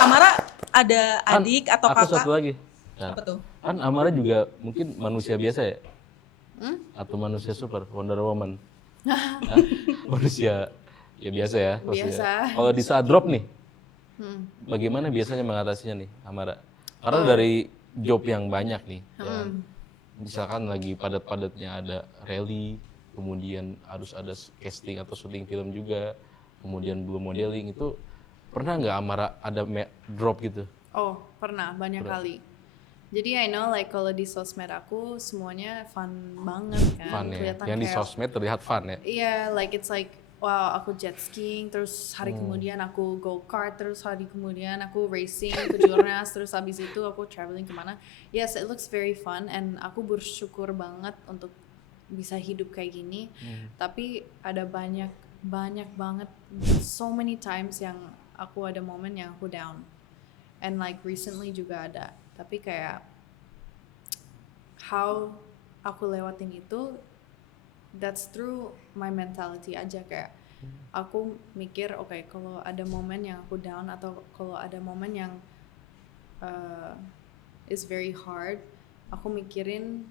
Amara ada adik atau Aku kakak? satu lagi. Nah, Apa tuh? kan Amara juga mungkin manusia biasa ya? Atau manusia super, Wonder Woman? Hah? Manusia ya biasa ya? maksudnya. Biasa. Kalau di saat drop nih, bagaimana biasanya mengatasinya nih Amara? Karena dari job yang banyak nih, ya, misalkan lagi padat-padatnya ada rally, kemudian harus ada casting atau syuting film juga, kemudian belum modeling, itu pernah nggak Amara ada drop gitu? Oh, pernah banyak kali. Jadi I know like kalau di sosmed aku semuanya fun banget kan. Fun ya? Kelihatan Yang di kayak sosmed terlihat fun ya? iya, like it's like wow, aku jet skiing, terus hari kemudian aku go kart, terus hari kemudian aku racing ke Jurnas, terus habis itu aku traveling kemana. Yes, it looks very fun and aku bersyukur banget untuk bisa hidup kayak gini. Tapi ada banyak banget, so many times yang aku ada momen yang aku down. And like recently juga ada. Tapi kayak how aku lewatin itu, that's through my mentality aja. Kayak aku mikir okay, kalau ada momen yang aku down atau kalau ada momen yang is very hard, aku mikirin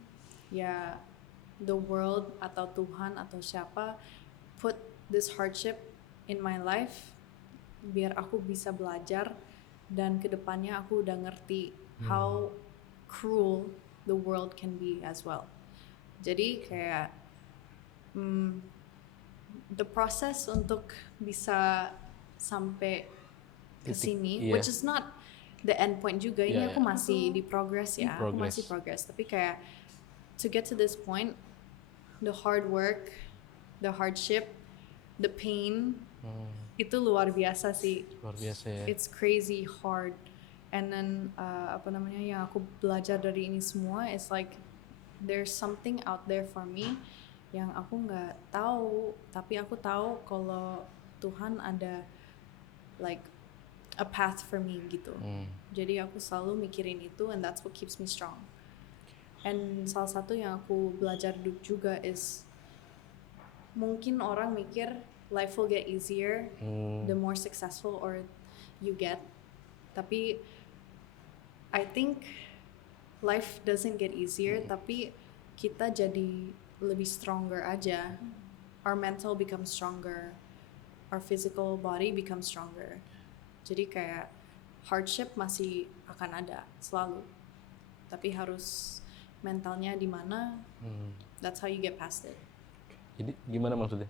ya the world atau Tuhan atau siapa put this hardship in my life biar aku bisa belajar dan kedepannya aku udah ngerti how cruel the world can be as well. Jadi kayak the process untuk bisa sampai ke sini, iya. which is not the end point juga. Ini Iya, aku masih di progress ya, aku Progress. masih progress. Tapi kayak to get to this point, the hard work, the hardship, the pain, itu luar biasa sih. Luar biasa ya. It's crazy hard. And then apa namanya yang aku belajar dari ini semua is like there's something out there for me yang aku nggak tahu, tapi aku tahu kalau Tuhan ada like a path for me gitu. Jadi aku selalu mikirin itu, and that's what keeps me strong. And salah satu yang aku belajar juga is mungkin orang mikir life will get easier the more successful or you get. Tapi I think life doesn't get easier, tapi kita jadi lebih stronger aja. Our mental becomes stronger, our physical body becomes stronger. Jadi kayak hardship masih akan ada selalu, tapi harus mentalnya di mana. That's how you get past it. Jadi gimana maksudnya?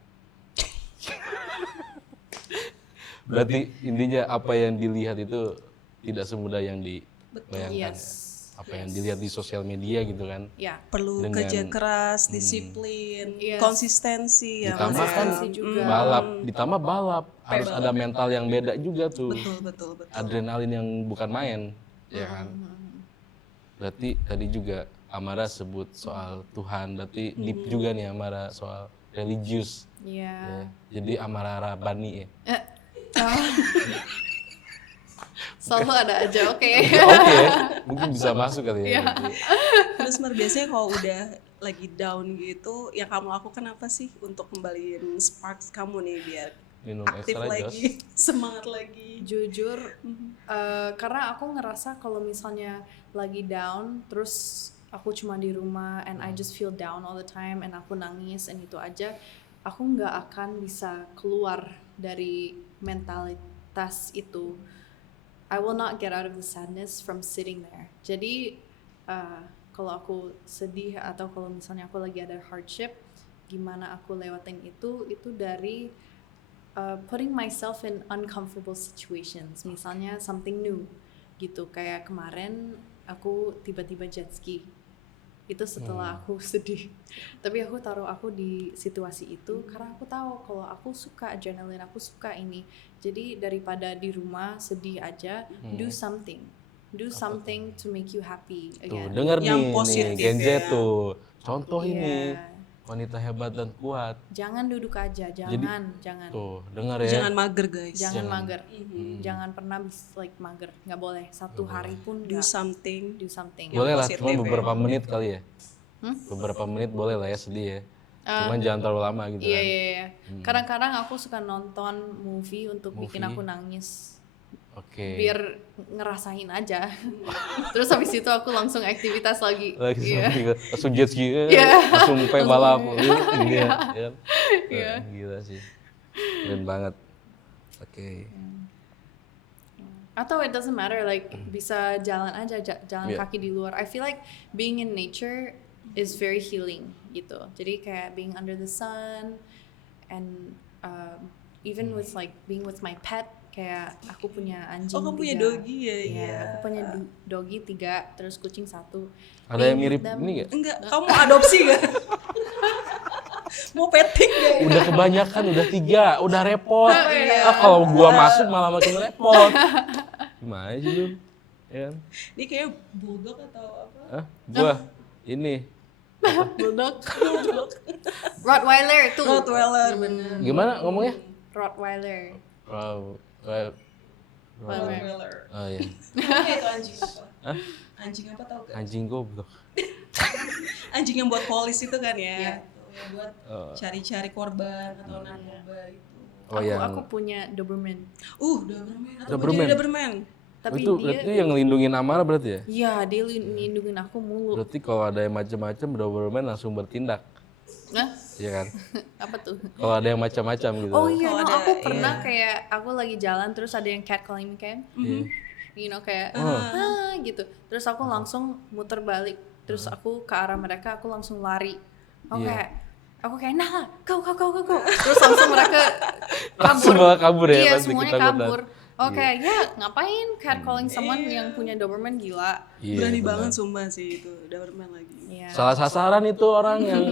Berarti intinya apa yang dilihat itu tidak semudah yang dibayangkan. Yes. Ya? Apa yang dilihat di sosial media gitu kan? Ya. Perlu Dengan- kerja keras, disiplin, Yes. konsistensi ya. Ditambah Mas. kan Konsistensi juga. ditambah balap, harus ada mental yang beda juga tuh. Betul. Adrenalin yang bukan main, ya kan? Berarti tadi juga Amara sebut soal Tuhan, berarti deep juga nih Amara soal religius. Iya. Ya. Jadi Amara Rabani ya. Selalu ada aja, oke. Oke, mungkin bisa masuk kali ya. Terus Mar, biasanya kalau udah lagi down gitu, yang kamu lakukan apa sih untuk kembaliin sparks kamu nih biar Minum aktif extra lagi, semangat lagi? Jujur, karena aku ngerasa kalau misalnya lagi down, terus aku cuma di rumah and I just feel down all the time and aku nangis and itu aja, aku nggak akan bisa keluar dari mentalitas itu. I will not get out of the sadness from sitting there. Jadi kalau aku sedih atau kalau misalnya aku lagi ada hardship, gimana aku lewatin itu dari putting myself in uncomfortable situations. Misalnya something new gitu, kayak kemarin aku tiba-tiba jet ski. Itu setelah aku sedih. Tapi aku taruh aku di situasi itu karena aku tahu kalau aku suka adrenalin, aku suka ini. Jadi daripada di rumah sedih aja, do something. Do something to make you happy Tuh, again. denger Yang nih, positif Gen Z ya. tuh. Contoh Iya. ini, wanita hebat dan kuat. Jangan duduk aja, jangan. Tuh, dengar ya. Jangan mager guys. Jangan mager. Jangan pernah like mager. Nggak boleh. Satu hari pun Do nggak. something. Do something. Boleh lah, positif cuma ya. beberapa menit kali ya. Beberapa menit boleh lah ya sedih ya. Cuman jangan terlalu lama gitu Iya, kan. iya. Kadang-kadang aku suka nonton movie untuk bikin aku nangis. Oke. Biar ngerasain aja. Terus habis itu aku langsung aktivitas lagi. Iya. Langsung jet ski, Iya. langsung pengen balap. Iya. Iya. Gila sih. Keren banget. Oke. Atau it doesn't matter, like bisa jalan aja, jalan Yeah. kaki di luar. I feel like being in nature is very healing gitu. Jadi kayak being under the sun and even with like being with my pet, kayak aku punya anjing. Oh, kamu punya 3. doggy ya? Iya, aku punya doggy 3, terus kucing 1. Ada yang mirip ini gak? Enggak, kamu adopsi gak? Mau petting gak? Udah kebanyakan, udah 3, udah repot. Iya. Kalau gua masuk malah makin repot. Gimana sih lu? Ya kan? Ini kayak bulldog atau apa? Hah? Gua ini Bulldog. Rottweiler tuh. Rottweiler, bener. gimana ngomongnya? Rottweiler. Wow. Rottweiler. Oh iya. Namanya itu anjing apa? Anjing apa tau gak? Anjing goblok. Anjing yang buat polis itu kan ya? Iya. Tuh, yang buat cari-cari korban atau narkoba itu. Oh yang Aku punya Doberman. Doberman. Atau Doberman. jadi Doberman. Tapi itu dia berarti yang ngelindungin Amara berarti ya? iya, dia lindungin aku mulu. Berarti kalau ada yang macam-macam Doberman langsung bertindak. Nah, Iya kan? apa tuh? Kalau ada yang macam-macam gitu. Oh iya, Kalau no, ada, aku pernah kayak aku lagi jalan terus ada yang catcalling me kayak, you know kayak gitu. Terus aku langsung muter balik, terus aku ke arah mereka, aku langsung lari. Aku kayak nah, kau. Terus langsung mereka Langsung kabur. malah kabur ya, Iya, pasti semuanya ketakutan. kabur. Oke, ya ngapain catcalling someone yang punya Doberman, gila. Iya, Berani benar. banget sumpah sih itu Doberman lagi. Iya. Salah sasaran itu orang yang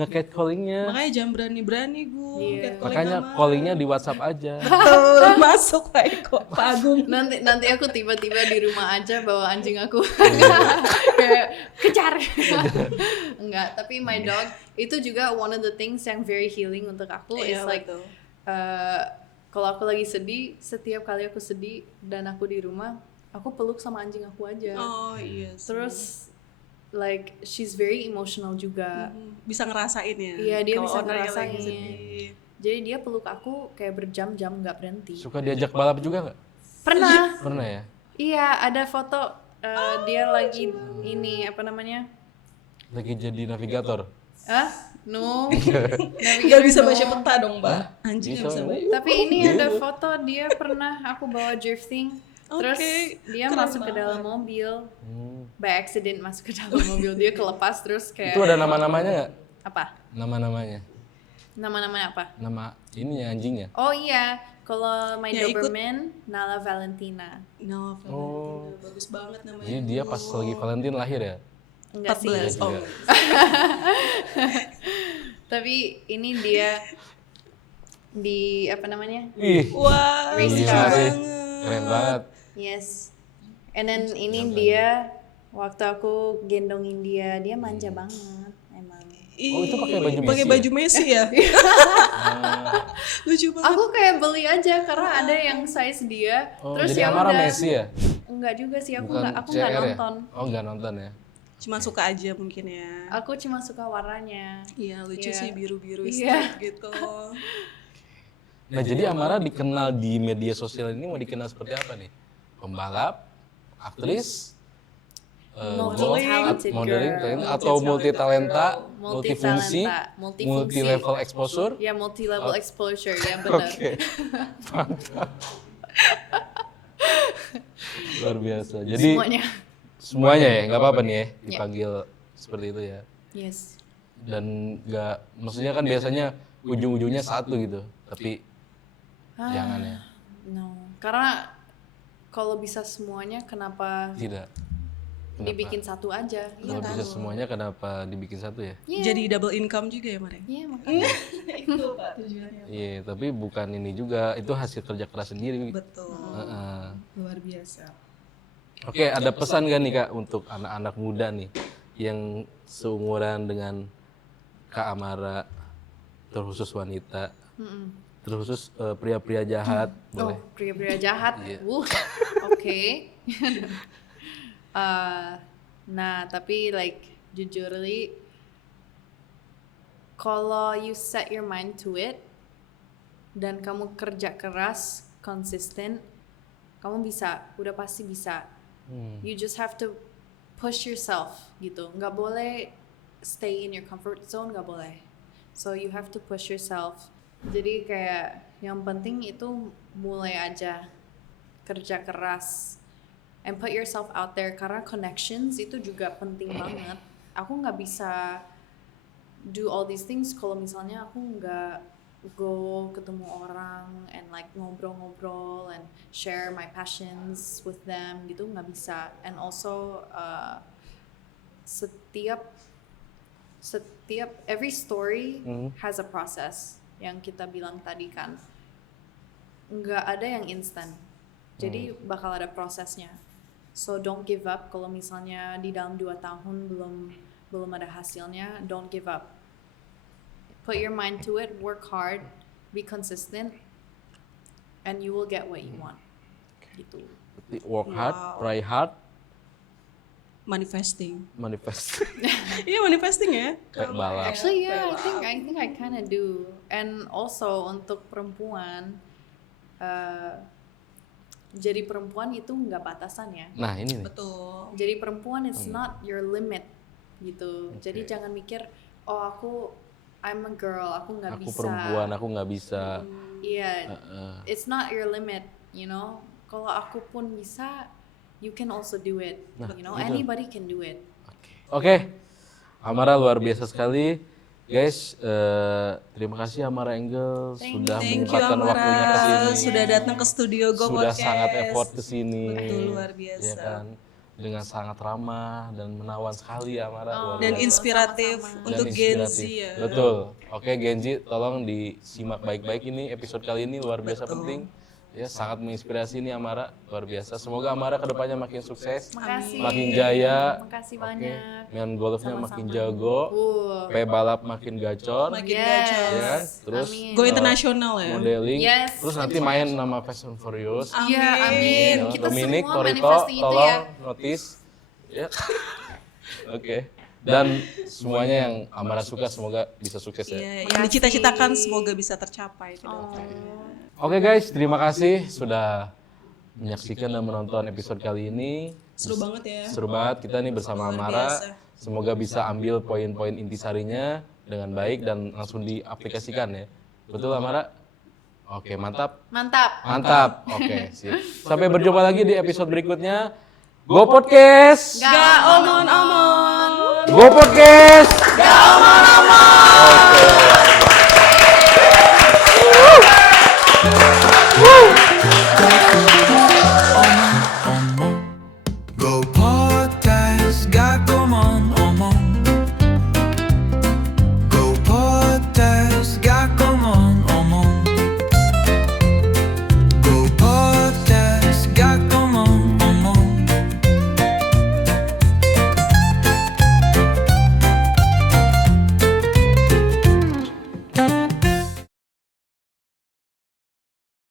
nge-catcallingnya. Makanya jangan berani-berani gue. Iya. Makanya callingnya di WhatsApp aja. Betul, masuk Pak Agung. Nanti aku tiba-tiba di rumah aja bawa anjing aku kayak kejar. Enggak, tapi my dog itu juga one of the things yang very healing untuk aku is Iya, like betul. kalau aku lagi sedih, setiap kali aku sedih dan aku di rumah, aku peluk sama anjing aku aja. Oh iya. Terus like she's very emotional juga. Bisa ngerasain ya. Iya, dia kalau bisa ownernya lagi ngerasain. sedih. Jadi dia peluk aku kayak berjam-jam nggak berhenti. Suka diajak balap juga nggak? Pernah. Pernah ya? Iya, ada foto dia lagi ini apa namanya? Lagi jadi navigator. No. Gak bisa baca peta dong, Mbak. Anjing gak bisa baca. Tapi ini ada foto dia pernah aku bawa drifting. Terus dia keren masuk ke dalam mobil. By accident masuk ke dalam mobil. Dia kelepas terus kayak Itu ada nama-namanya nggak? apa? Nama-namanya? Nama-namanya apa? Nama ini ya anjingnya? Oh iya, kalau my Ya, ikut. Doberman Nala Valentina. No, Valentina. Bagus banget namanya. Jadi dia pas lagi Valentine lahir ya? Enggak sih. 14. Oh. Tapi ini dia di apa namanya? Ih, Wah, Race gila car. sih. Keren banget. Yes. And then ini dia waktu aku gendongin dia manja banget emang. Oh, itu pakai baju Messi Pakai ya? baju Messi ya? Lucu banget. Aku kayak beli aja karena ada yang size dia. Oh, Terus jadi ya Amara udah. Messi ya? Enggak juga sih, aku Bukan enggak CR ya? nonton. Oh, nggak nonton ya? Cuma suka aja mungkin ya. Aku cuma suka warnanya. Iya, lucu Iya. sih biru-biru Iya. strip gitu. Nah, jadi Amara dikenal di media sosial ini mau dikenal seperti apa nih? Pembalap, aktris, Multi-talented modeling, girl. atau multi talenta, multifungsi, Multifungsi. multi level exposure. Ya multi level exposure ya benar. Oke, mantap. Luar biasa. Jadi semuanya ya, nggak apa-apa nih ya dipanggil seperti itu ya. Yes. Dan nggak, maksudnya kan biasanya ujung-ujungnya satu gitu, tapi jangan ya. No. Karena kalau bisa semuanya kenapa Tidak. Kenapa? dibikin satu aja? Kalau bisa semuanya kenapa dibikin satu ya? Iya. Jadi double income juga ya, Mare? Iya makanya. Itu Pak tujuannya. Iya, tapi bukan ini juga, itu hasil kerja keras sendiri. Betul. Heeh. Luar biasa. Oke, ada pesan gak nih Kak untuk anak-anak muda nih yang seumuran dengan Kak Amara, terkhusus wanita, terkhusus pria-pria jahat, Oh, boleh? pria-pria jahat. Iya. Oke. Nah, tapi like jujurly kalau you set your mind to it dan kamu kerja keras, konsisten, kamu bisa, udah pasti bisa. You just have to push yourself gitu. Nggak boleh stay in your comfort zone, nggak boleh. So you have to push yourself. Jadi kayak yang penting itu mulai aja kerja keras and put yourself out there karena connections itu juga penting banget. Aku nggak bisa do all these things kalau misalnya aku nggak go ketemu orang and like ngobrol-ngobrol and share my passions with them gitu, nggak bisa. And also setiap every story has a process yang kita bilang tadi kan, nggak ada yang instan, jadi bakal ada prosesnya. So don't give up kalau misalnya di dalam 2 tahun belum ada hasilnya. Don't give up, put your mind to it, work hard, be consistent, and you will get what you want gitu. Work hard, try hard, Manifesting. manifest. Iya, manifesting ya. Kayak balap. Actually, yeah, I think I kind of do. And also untuk perempuan, jadi perempuan itu nggak batasan ya. Nah ini nih. Betul. Jadi perempuan it's not your limit gitu. Jadi jangan mikir, oh I'm a girl, aku nggak Aku bisa. perempuan, aku nggak bisa. Iya, it's not your limit, you know. Kalau aku pun bisa, you can also do it. You know, anybody can do it. Oke, Amara luar biasa sekali. Guys, terima kasih Amara Engel sudah Thank you menyempatkan waktunya ke Amara, sini. sudah datang ke studio Go Sudah Podcast. sangat effort ke sini. Betul, luar biasa. Ya kan? Dengan sangat ramah dan menawan sekali Amara. luar Dan biasa. inspiratif Dan untuk Gen Z inspiratif. ya. Betul. Oke, Gen Z tolong disimak baik-baik ini episode kali ini luar biasa penting. Ya, sangat menginspirasi nih Amara, luar biasa. Semoga Amara kedepannya makin sukses, Makasih. makin jaya. Makasih Oke. banyak. Main golfnya makin jago, balap makin gacor, Makin Yes. gacor. ya. Terus Amin. Go internasional ya. modeling, Yes. terus nanti main nama Fast and Furious. Iya, amin. Ya, Kita Dominic, semua Torito, manifesting itu tolong ya. notice. Ya. Oke. Dan semuanya yang Amara suka semoga bisa sukses ya. Iya, yang dicita-citakan semoga bisa tercapai. Oke guys, terima kasih sudah menyaksikan dan menonton episode kali ini. Seru banget ya. Seru banget kita nih bersama Luar Amara. biasa. Semoga bisa ambil poin-poin intisarinya dengan baik dan langsung diaplikasikan ya. Betul Amara? Oke, mantap. Mantap. Mantap. Oke, sip. Sampai berjumpa lagi di episode berikutnya. Go Podcast. Gak omon-omon. Go Podcast. Gak omong-omong. Oke.